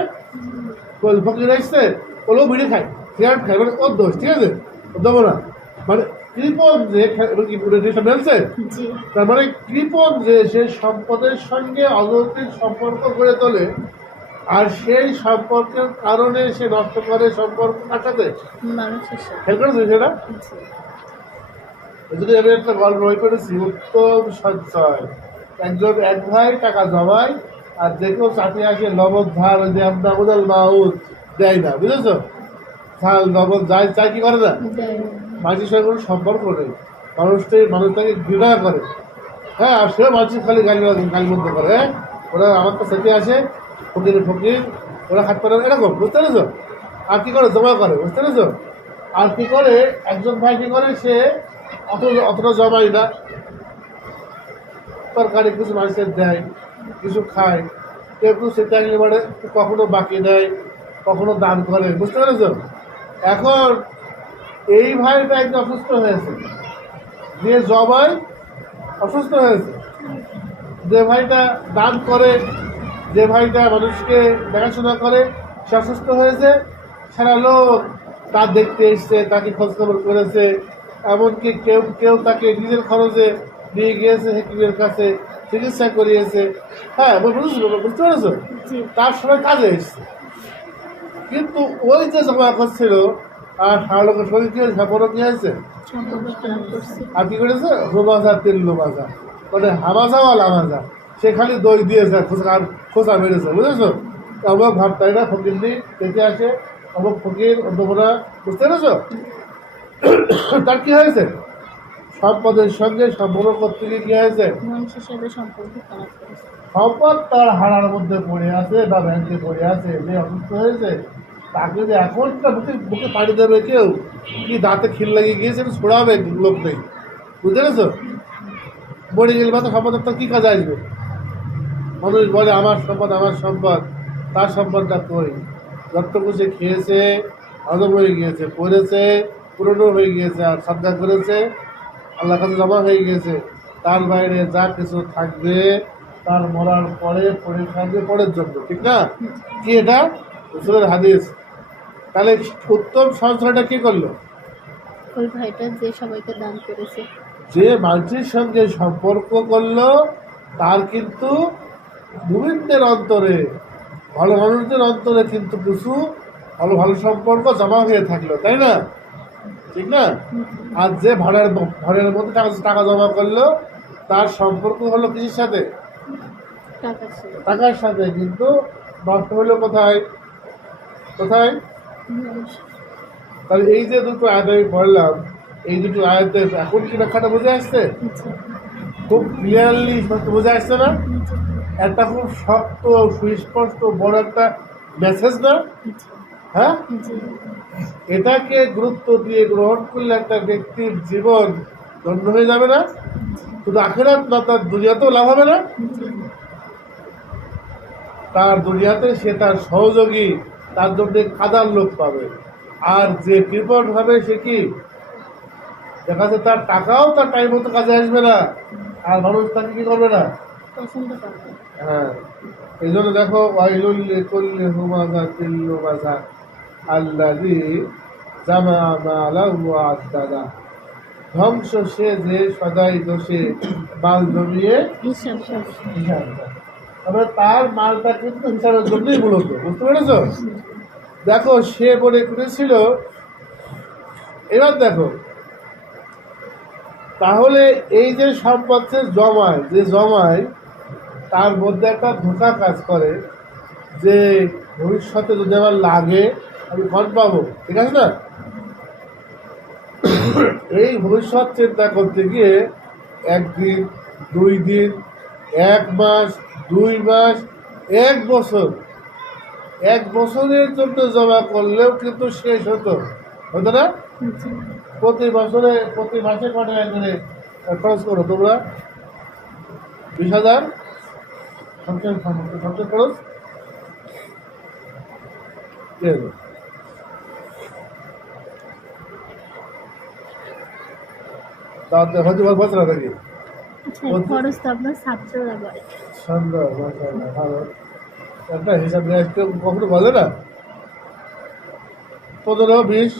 ফকির আসছে, ওগুলো বিড়ি খায়, সিগারেট খায়, মানে ওর দোষ, ঠিক আছে, দেবো না। মানে কৃপণ যে মেলছে, জি তার মানে কৃপণ যে সে সম্পদের সঙ্গে অযৌক্তিক সম্পর্ক গড়ে তোলে, আর সেই সম্পর্কের কারণে সে নষ্ট করে সম্পর্ক কার সাথে, মানুষের সাথে। খেয়াল করেছে সেটা? জি যদি আমি একটা গল্প বই করেছি, উত্তম সঞ্চয়। এক ভাই টাকা জমায়, আর যে কেউ চাকরি আসে লবণ ঝাল ওই যে আমরা উদাল মাউদ দেয় না, বুঝেছো? ঝাল লবণ যাই চাই কি করে না, দেয় না। মানুষের সঙ্গে কোনো সম্পর্ক নেই, মানুষটাকে ঘৃণা করে। হ্যাঁ, আর সেও মানুষের খালি গালিমন্দ করে। হ্যাঁ, ওরা আমার তো সাথে আসে ফকির ফকির, ওরা হাত পারে এরকম, বুঝতে পেরেছো? আর কি করে জমা করে, বুঝতে পেরেছো? আর কি করে একজন ভাই কি করে, সে অতটা জমাই না, তরকারি কিছু মানুষের দেয়, কিছু খায়, কেউ কেউ সে চাকরি মানে কখনো বাকি দেয়, কখনো দান করে, বুঝতে পেরেছো? এখন এই ভাইটা একদম অসুস্থ হয়েছে, যে জবাই অসুস্থ হয়েছে, যে ভাইটা দান করে, যে ভাইটা মানুষকে দেখাশোনা করে, সে অসুস্থ হয়েছে। সারা লোক তার দেখতে এসছে, তাকে খোঁজখবর করেছে, এমনকি কেউ কেউ তাকে নিজের খরচে নিয়ে গিয়েছে হেকিমের কাছে, চিকিৎসা করিয়েছে। হ্যাঁ, বুঝতে পেরেছো? জি। তার সময় কাজে এসছে, কিন্তু ওই যে জমা করছিল আর সারা লোকের শরীর কি হয়েছে, বড় কি হয়েছে, সম্পর্ক খারাপ করছে। আর কি করেছে, রোবাজা তেল লোবাজা, মানে হামাজা ও লামাজা, সে খালি দই দিয়েছে আর খোঁচা মেরেছে, বুঝেছো? অমুক ভাবতাইরা ফকির দিক দেখে আসে, অমুক ফকির অন্তপরা, বুঝতে পেরেছো? তার কি হয়েছে, সম্পদের সঙ্গে সম্পর্ক করতে গিয়ে কি হয়েছে, মানুষের সাথে সম্পর্ক খারাপ করেছে। সম্পদ তার হারার মধ্যে পড়ে আছে বা ব্যাংকে পড়ে আছে, যে অসুস্থ হয়েছে তাকে যে এখনটা বুকে বুকে পাড়ি দেবে কেউ, কি দাঁতে খিল লাগিয়ে গিয়েছে ছোড়াবে লোক নেই, বুঝতে পেরেছো? মরে গেলে মাত্র সম্পদের তো কী কাজে আসবে? মানুষ বলে আমার সম্পদ আমার সম্পদ, তার সম্পদটা কই? যতটুকু সে খেয়েছে হজম হয়ে গিয়েছে, পড়েছে পুরনো হয়ে গিয়েছে, আর সাদা করেছে আল্লাহ কাছে জমা হয়ে গিয়েছে। তার বাইরে যা কিছু থাকবে তার মরার পরে পড়ে থাকবে পরের জন্য, ঠিক না? কি এটা রাসূলের হাদিস। তাহলে উত্তম সঞ্চয়টা কি করলো? ওই ভাইটা যে সবাইকে দান করেছে। যে মানুষের সঙ্গে সম্পর্ক করলো তার কিন্তু মুমিনদের অন্তরে, ভালো মানুষদের অন্তরে কিন্তু কিছু ভালো ভালো সম্পর্ক জমা হয়ে থাকলো, তাই না? ঠিক না? আর যে ভাড়ের মধ্যে টাকা জমা করলো তার সম্পর্ক হলো কিসের সাথে, টাকা ছিল। টাকার সাথে, কিন্তু নষ্ট হলো কোথায় কোথায়? তাহলে এই যে দুটো আয়াত আমি পড়লাম, এই দুটো আয়াতে এখন কি ব্যাখ্যাটা বুঝে আসছে? খুব ক্লিয়ারলি বুঝে আসছে না? একটা খুব শক্ত সুস্পষ্ট বড় একটা মেসেজ না? হ্যাঁ, এটাকে গুরুত্ব দিয়ে গ্রহণ করলে একটা ব্যক্তির জীবন ধন্য হয়ে যাবে না? শুধু আখিরাত না, তার দুনিয়াতেও লাভ হবে না? তার দুনিয়াতে সে তার সহযোগী, তার জন্য কাদার লোক পাবে। আর যে কৃপণ হবে সে কি দেখা যাচ্ছে তার টাকাও তার টাইম মতো কাজে আসবে না, আর মানুষ তাকে কি করবে না, পছন্দ করবে। হ্যাঁ। এই জন্য দেখো ওয়াইলুল লিকুল্লি হুমাযাতিল লুমাযা আল্লাযী জামা মালাহু ওয়া আদ্দাদা। ধ্বংস সে যে সদাই দোষে মাল জমিয়ে হিসাব করে। হিসাব দেয়। তবে তার মালটা কিন্তু হিসাবের জন্যই মূলত, বুঝতে পেরেছো? দেখো সে বলে করেছিল, এবার দেখো তাহলে এই যে সম্পদ যে জমায় তার মধ্যে একটা ধোঁকা কাজ করে, যে ভবিষ্যতে যদি আমার লাগে আমি ফল পাবো, ঠিক আছে না? এই ভবিষ্যৎ চিন্তা করতে গিয়ে একদিন, 2 দিন, 1 মাস, 2 মাস, 1 বছর, 1 বছরের জন্য জমা করলেও কিন্তু শেষ হতো না? প্রতি মাসে কত টাকা করে খরচ করো তোমরা? 20,000 সংসার খরচ তাতে হয়তো বছর নাকি খরচ তো আপনার ছাত্ররা করে। সুন্দর, মাশাআল্লাহ, ভালো একটা হিসাব কেউ কখনো বলে না 15, 20,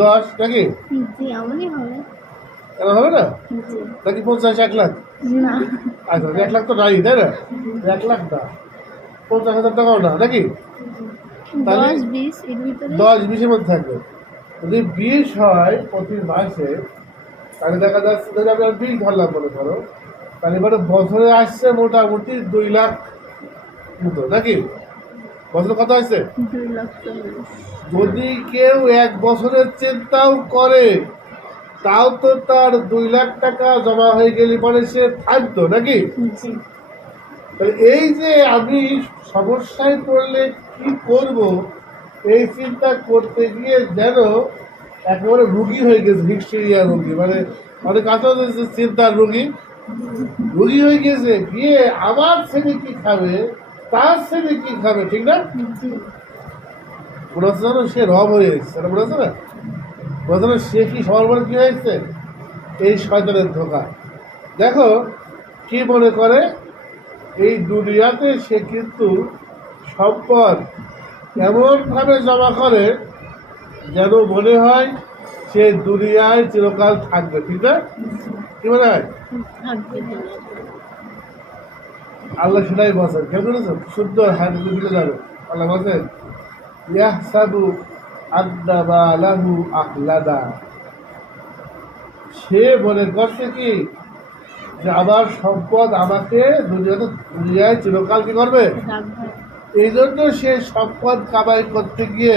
10 নাকি জি, এমনই হবে। এরা হবে না জি। নাকি 50, 1 লাখ? না, আচ্ছা 1 লাখ তো নাই, তাই না? 1 লাখ না, 50,000 টাকাও না নাকি? তাহলে 10-20 এর ভিতরে। 10-20 এর মধ্যে থাকবে। যদি 20 হয় প্রতি মাসে, তাহলে দেখা যাচ্ছে যদি আমি 20 ধরলাম বলে ধরো, তাহলে এবারে বছরে আসছে মোটামুটি 2 লাখ মতো নাকি? বছর কত হয়েছে? 2,40,000। যদি কেউ 1 বছরের চিন্তাও করে তাও তো তার 2 লাখ টাকা জমা হয়ে গেলে পরে সে থাকতো নাকি? জি। তাহলে এই যে আমি সমস্যায় পড়লে কি করব, এই চিন্তা করতে গিয়ে যেন একেবারে রুগী হয়ে গেছে, হিস্টেরিয়া রুগী, মানে অনেক আছে যে চিন্তার রুগী হয়ে গেছে, গিয়ে আমার ছেলে কি খাবে, তার ছেলে কি খাবে, ঠিক না? জি। মনে হচ্ছে যেন সে রব হয়ে গেছে, মনে হচ্ছে না? মনে হচ্ছে না সে কি সবার বলে কি হয়েছে? এই শয়তানের ধোকা। দেখো কি মনে করে, এই দুনিয়াতে সে কিন্তু সম্পদ এমনভাবে জমা করে যেন মনে হয় সে দুনিয়ায় চিরকাল থাকবে, ঠিক না? কি মনে হয়? থাকবে। আল্লাহ সেটাই বলছেন, কেন করেছেন? সুন্দর হাদিস দিলে যাবে। আল্লাহ বলছেন ইয়াহসাবু আন্না মালাহু আখলাদা, সে মনে করছে কি যে আমার সম্পদ আমাকে দুনিয়ায় চিরকাল কি করবে। রাখবে। এই জন্য সে সম্পদ কামাই করতে গিয়ে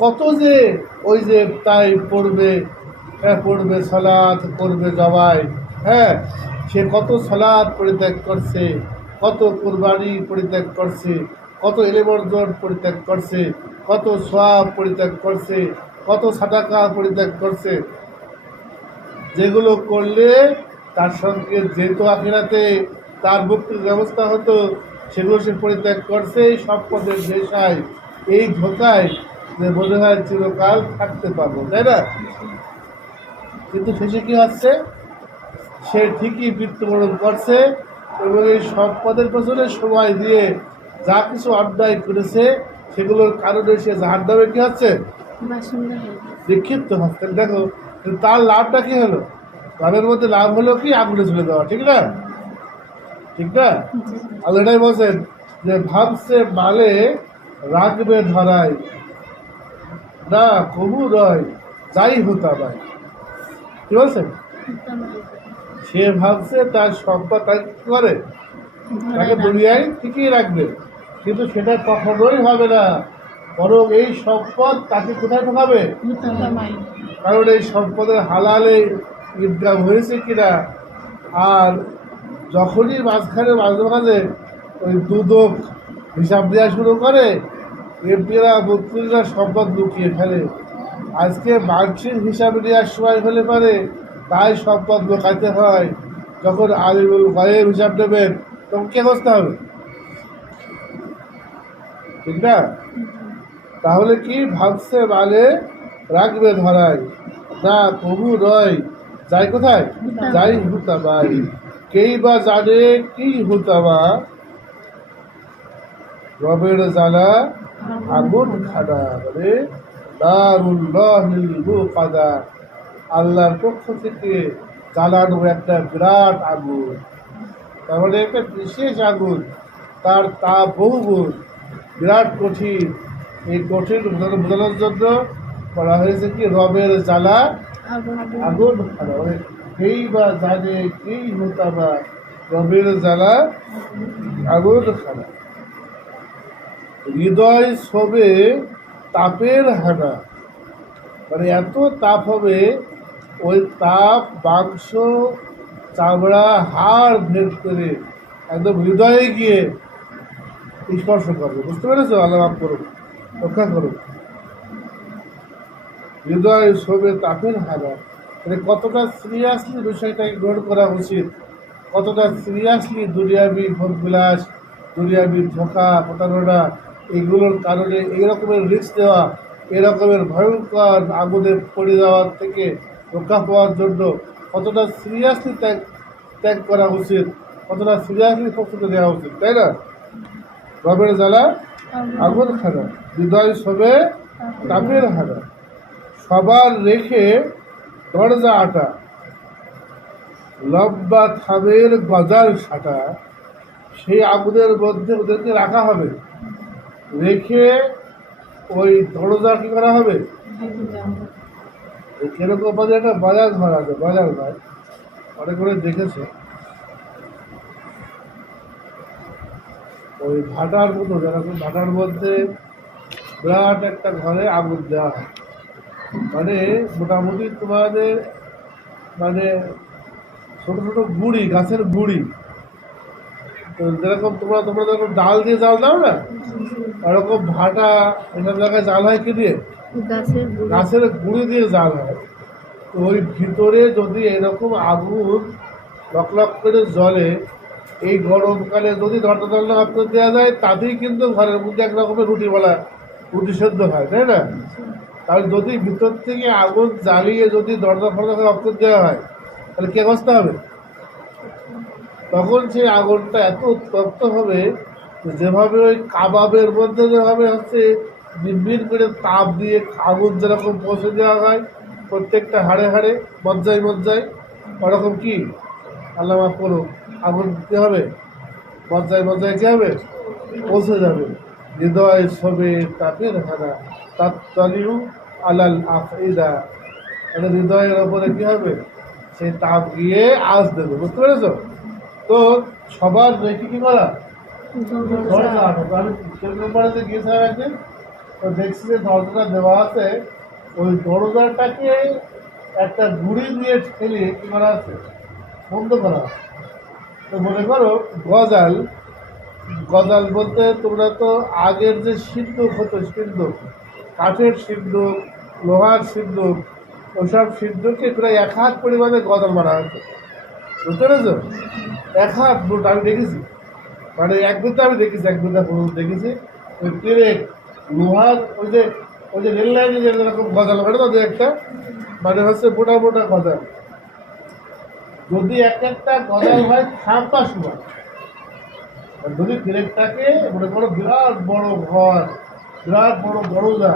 কত যে ওই যে তাই পড়বে, হ্যাঁ পড়বে সালাত, করবে জবাই, হ্যাঁ সে কত সালাত পরিত্যাগ করছে, কত কুরবানি পরিত্যাগ করছে, কত ইলম অর্জন পরিত্যাগ করছে, কত সওয়াব পরিত্যাগ করছে, কত সাদাকা পরিত্যাগ করছে, যেগুলো করলে তার সঙ্গে যেত আখিরাতে তার মুক্তির ব্যবস্থা হতো, সেগুলো সে পরিত্যাগ করছে এই সম্পদের নেশায়, এই ধোকায়, যে মনে হয় চিরকাল থাকতে পারবো, তাই না? কিন্তু শেষে কি হচ্ছে, সে ঠিকই মৃত্যুবরণ করছে এবং এই সম্পদের পেছনে সময় দিয়ে যা কিছু অন্যায় করেছে সেগুলোর কারণে সে জাহান্নামে কি হচ্ছে, বাসিন্দা হয়ে গেছে। বিক্ষিপ্ত হচ্ছে। দেখো কিন্তু তার লাভটা কি হলো? লাভের মধ্যে লাভ হলো কি আগুনে চলে যাওয়া, ঠিক না? ঠিক না? জি। আল্লাহ এটাই বলছেন যে ভাবছে মালে রাখবে ধরায়, না কবু রয় যাই হতা ভাই। কি বলছেন? সে ভাবছে তার সম্পদ তাকে কি করে, তাকে দুনিয়ায় ঠিকই রাখবে, কিন্তু সেটা কখনোই হবে না, বরং এই সম্পদ তাকে কোথায় ঢোকাবে? কামাই। কারণ এই সম্পদের হালালে ইনকাম হয়েছে কিনা। আর যখনই মাঝখানে মাঝে মাঝে ওই দুদক হিসাব দেওয়া শুরু করে, এমপিরা মন্ত্রীরা সম্পদ লুকিয়ে ফেলে। আজকে মার্কশিট হিসাব নেওয়ার সময় হলে পারে তাই সম্পদ লুকাতে হয়। যখন আলিমুল গায়েব হিসাব নেবেন তখন কে বসতে হবে, ঠিক না? তাহলে কি ভাবছে মানে রাখবে ধরায়, না কবু রয় যাই কোথায়, যাই হুতাবাই। কেই বা জানে কি হুতাবা, রবের জ্বালা আগুন খানা, মানে দারুল্লাহিল মুকাদা, আল্লাহর পক্ষ থেকে জ্বালানো একটা বিরাট আগুন, তার মানে একটা বিশেষ আগুন, তার তাপ বহুগুণ, বিরাট কঠিন। এই কঠিন বোঝানোর জন্য বলা হয়েছে কি রবের জ্বালা আগুন খানা, মানে কেই বা জানে কি হুতাবা, রবের জ্বালা আগুন খানা। হৃদয় সবে তাপের হানা, মানে এত তাপ হবে, ওই তাপ মাংস চামড়া হাড় ভেদ করে একদম হৃদয়ে গিয়ে স্পর্শ করবে। বুঝতে পেরেছো? আল্লাহ মাফ করুন, রক্ষা করুন। হৃদয় সবে তাপের হানা, মানে কতটা সিরিয়াসলি বিষয়টাকে গ্রহণ করা উচিত, কতটা সিরিয়াসলি দুনিয়াবি ভোগবিলাস, দুনিয়াবি ধোঁকা প্রতারণা, এগুলোর কারণে এই রকমের রিস্ক দেওয়া, এরকমের ভয়ঙ্কর আগুনে পড়ে যাওয়ার থেকে রক্ষা পাওয়ার জন্য কতটা সিরিয়াসলি ত্যাগ করা উচিত, কতটা সিরিয়াসলি প্রস্তুতি নেওয়া উচিত, তাই না? রবের জ্বালা আগুন খানা, হৃদয় সবে তাপের হানা, সবার রেখে দরজা আটা, লম্বা থামের গজাল সাটা, সেই আগুনের মধ্যে ওদেরকে রাখা হবে, রেখে ওই দরজা কি করা হবে, কিরকম বাজে একটা বাজার ঘর আছে, বাজার ঘর অনেক করে দেখেছে, ওই ভাটার মতো যেরকম ভাটার মধ্যে বিরাট একটা ঘরে আগুন দেওয়া হয়, মানে মোটামুটি তোমাদের মানে ছোট ছোট গুঁড়ি, গাছের গুঁড়ি, তো যেরকম তোমরা তোমরা যখন ডাল দিয়ে জাল দাও না, ওরকম ভাটা এসব জায়গায় জাল হয় কি দিয়ে? গাছের গুঁড়ি। গাছের গুঁড়ি দিয়ে জাল হয়। তো ওই ভিতরে যদি এরকম আগুন লক লক করে জ্বলে, এই গরমকালে যদি দরজা দরজা আপনার দেওয়া যায়, তাতেই কিন্তু ঘরের মধ্যে এক রকমের রুটি সেদ্ধ হয়, তাই না? তাহলে যদি ভিতর থেকে আগুন জ্বালিয়ে যদি দরজা ফরজা রক্ত দেওয়া হয়, তাহলে কি অবস্থা হবে? তখন সেই আগুনটা এত উত্তপ্ত হবে, যেভাবে ওই কাবাবের মধ্যে যেভাবে হচ্ছে নির্বিন করে তাপ দিয়ে আগুন যেরকম পৌঁছে দেওয়া হয় প্রত্যেকটা হাড়ে হাড়ে, মজ্জায় মজ্জায়, ওরকম কি আল্লাহ মাফ করো, আগুন কী হবে? মজ্জায় মজ্জায় কী হবে? পৌঁছে যাবে। হৃদয় সবে তাপের হানা তাত্তালিউ আলাল আফইদা, মানে হৃদয়ের ওপরে কী হবে? সেই তাপ গিয়ে আজ দেবে, বুঝতে পেরেছ? তো সবার রেখে কি করা? দরজা আটক। আমি নম্বরে গিয়েছিলাম একদিন, তো দেখছি যে দরজাটা দেওয়া আছে, ওই দরজাটাকে একটা গুঁড়ি দিয়ে ঠেলে কি করা আছে? বন্ধ করা আছে। তো মনে করো গজাল, গজাল বলতে তোমরা তো আগের যে সিন্ধুক হতো, সিন্ধুক, কাঠের সিন্ধুক, লোহার সিন্ধুক, ওসব সিন্ধুকে প্রায় 1 হাত পরিমাণে গজাল মারা হতো, বুঝতে পেরেছ? 1 হাত বুট আমি দেখেছি, মানে এক বিদ্যা আমি দেখেছি, এক বিদ্যা দেখেছি। ওই পেরেক লোহার ওই যে রেল লাইনে যেরকম গজাল করে না, একটা মানে হচ্ছে মোটা মোটা গজাল, যদি এক একটা গজাল হয় খাম্পা সময়, যদি পেরেকটাকে মনে করো বিরাট বড় ঘর, বিরাট বড় দরজা,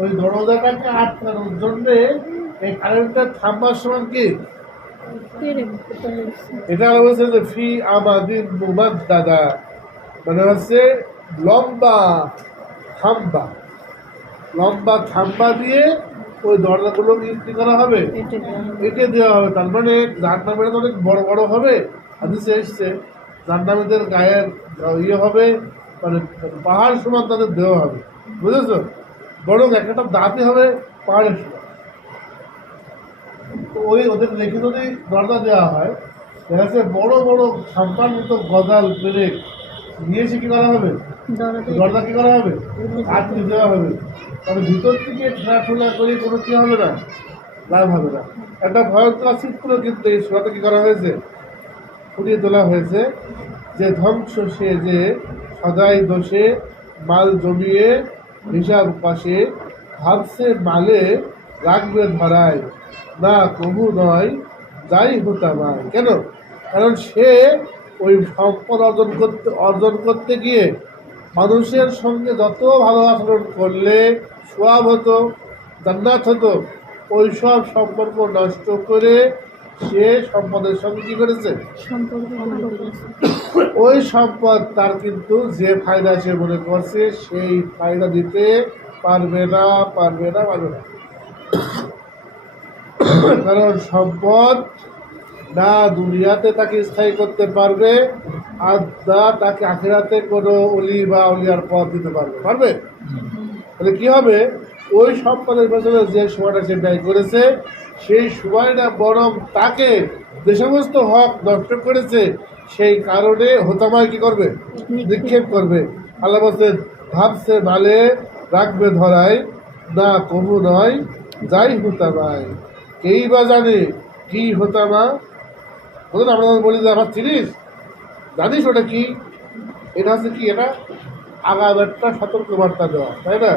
ওই দরজাটাকে আটকানোর জন্যে এই কারেন্টের থাম্বার সমান কি এটা বলছে যে ফি আমাদিন মুমাদ্দাদা, মানে হচ্ছে লম্বা থাম্বা, লম্বা থাম্বা দিয়ে ওই দরজাগুলো কি করা হবে? এঁটে দেওয়া হবে। তার মানে জাহান্নামীরা তো অনেক বড় বড় হবে, হাদিসে এসছে জাহান্নামীদের গায়ের ইয়ে হবে, মানে পাহাড় সমান তাদের দেওয়া হবে, বুঝেছো? বরং একটা দাঁতই হবে পাহাড়ের সমান। তো ওই ওদের রেখে যদি দরজা দেওয়া হয়, দেখা যাচ্ছে বড় বড় খাম্পার মতো গজাল পেরেক নিয়েছে কি করা হবে? দরজা কি করা হবে? আটকে দেওয়া হবে। তবে ভিতর থেকে ঠেলাঠোলা করে কোনো কি হবে না, লাভ হবে না। একটা ভয়ঙ্কর চিত্র কিন্তু এই সোনাতে কি করা হয়েছে? ফুটিয়ে তোলা হয়েছে যে ধ্বংস সে যে সদাই দোষে মাল জমিয়ে হিসাব পাশে ভাবছে মালে রাখবে ধরায়, না কবু নয় যাই হতামায়। কেন? কারণ সে ওই সম্পদ অর্জন করতে গিয়ে মানুষের সঙ্গে যত ভালো আচরণ করলে সোয়াব হতো, জান্নাত হতো, ওই সব সম্পর্ক নষ্ট করে সে সম্পদের সঙ্গে কি করেছে? ওই সম্পদ তার কিন্তু যে ফায়দা সে মনে করছে সেই ফায়দা দিতে পারবে না, পারবে না, পারবে না। কারণ সম্পদ না দুনিয়াতে তাকে স্থায়ী করতে পারবে, আর না তাকে আখিরাতে কোনো অলি বা অলিয়ার পথ দিতে পারবে, পারবে? তাহলে কি হবে? ওই সম্পদের পেছনে যে সময়টা সে ব্যয় করেছে, সেই সময়টা বরং তাকে যে সমস্ত হক নষ্ট করেছে সেই কারণে হোতামায় কি করবে? নিক্ষেপ করবে। আল্লাহ বলছে ভাবছে ভালে রাখবে ধরায়, না কবু নয় যাই হোতামায়। কেই বা জানে কি হোতামা? বলুন, আমরা বলি যে আমার চিনিস, জানিস ওটা কি? এটা হচ্ছে কি? এটা আগাম একটা সতর্কবার্তা দেওয়া, তাই না?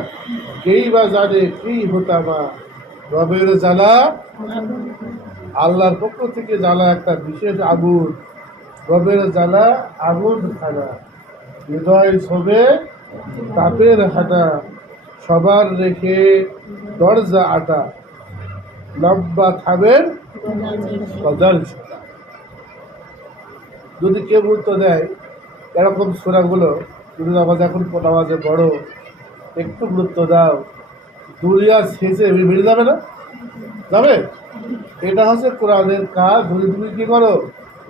কেই বা জানে কি হোতামা, রবের জ্বালা, আল্লাহর পক্ষ থেকে জ্বালা একটা বিশেষ আগুন, রবের জ্বালা আগুন খানা, হৃদয় ছবে তাপের হানা, সবার রেখে দরজা আটা, লম্বা থামের গজাল ছোটা। যদি কেউ গুরুত্ব দেয় এরকম সূরাগুলো, যদি নামাজ এখন নামাজে বড় একটু গুরুত্ব দাও, দুনিয়া শেষে বেরিয়ে যাবে না? যাবে? এটা হচ্ছে কোরআনের কাজ। যদি তুমি কি করো,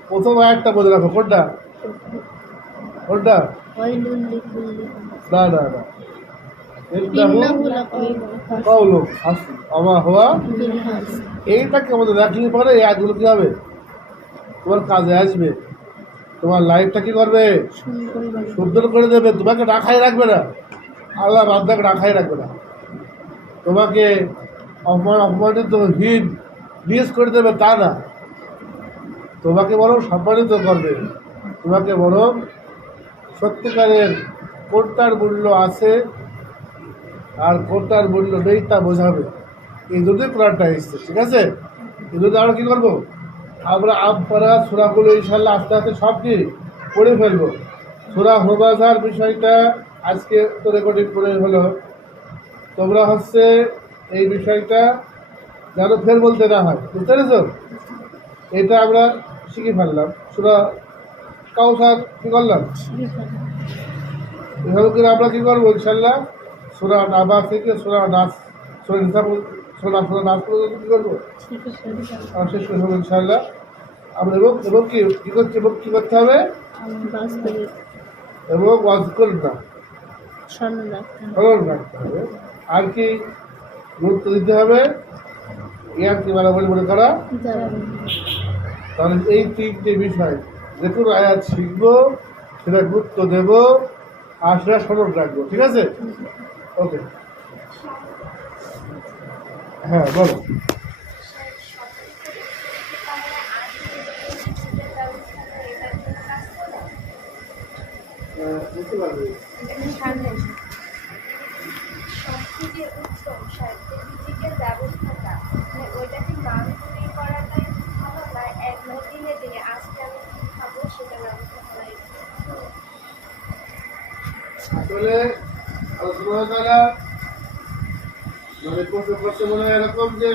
প্রথম আয়াতটা বলে রাখো। কোনটা? কোনটা? ওয়াইলুল লিকুল্লি না না না ইন্নাহু লাকাউলুন কাউলুন হাসন আমা হুয়া বিল হাস এইটাকে আমাদের রাখলে পরে এই আয়াতগুলো কি হবে, তোমার কাজে আসবে, তোমার লাইফটা কি করবে, সুন্দর করে দেবে। তোমাকে রাখাই রাখবে না, আল্লাহ বান্দাকে রাখাই রাখবে না, তোমাকে অপমানিত হীন নিজ করে দেবে তা না, তোমাকে বরং সম্মানিত করবে, তোমাকে বরং সত্যিকারের কোনটার মূল্য আছে আর কোনটার মূল্য নেই তা বোঝাবে। এই দুটোই কোরআনটা এসছে, ঠিক আছে। এই দুটো আমরা কী করবো, আমরা আমপাড়া সূরাগুলো ইনশাল্লাহ আস্তে আস্তে সব কি পড়ে ফেলবো। সূরা হুমাযার বিষয়টা আজকে তো রেকর্ডিং করে হলো, তোমরা হচ্ছে এই বিষয়টা যেন ফের বলতে না হয়, বুঝতে পেরেছ। এটা আমরা শিখে ফেললাম। সূরা কাউসার কী করলাম, এভাবে করে আমরা কী করবো ইনশাল্লাহ সূরা নাবা থেকে সূরা নাস, সূরা নিসা, সূরা নাস পর্যন্ত কী করবো আর শেষ করে হবে ইনশাল্লাহ। আমরা এবং কী করছি এবং কী করতে হবে, বাস্তবিক এবং ওয়াজকুর না স্মরণ রাখতে হবে। স্মরণ রাখতে হবে। আর কি গুরুত্ব দিতে হবে, ইয়ার কি বরাবরি মনে করা। যাবে তাহলে এই তিনটে বিষয় যে কোনো আয়াত শিখবো, সেটা গুরুত্ব দেব আর সেটা স্মরণ রাখবো, ঠিক আছে। ওকে, হ্যাঁ বলো। বুঝতে পারবে সবথেকে উত্তম সার্টিফিকেটের ব্যবস্থাটা মানে ওইটা কি মান তৈরি করাটাই ভালো না একদম দিনে দিনে আজকে আমি কী খাবো সেটা ব্যবস্থা করাই আসলে আলোচনা দ্বারা মানে করতে করতে মনে হয় এরকম যে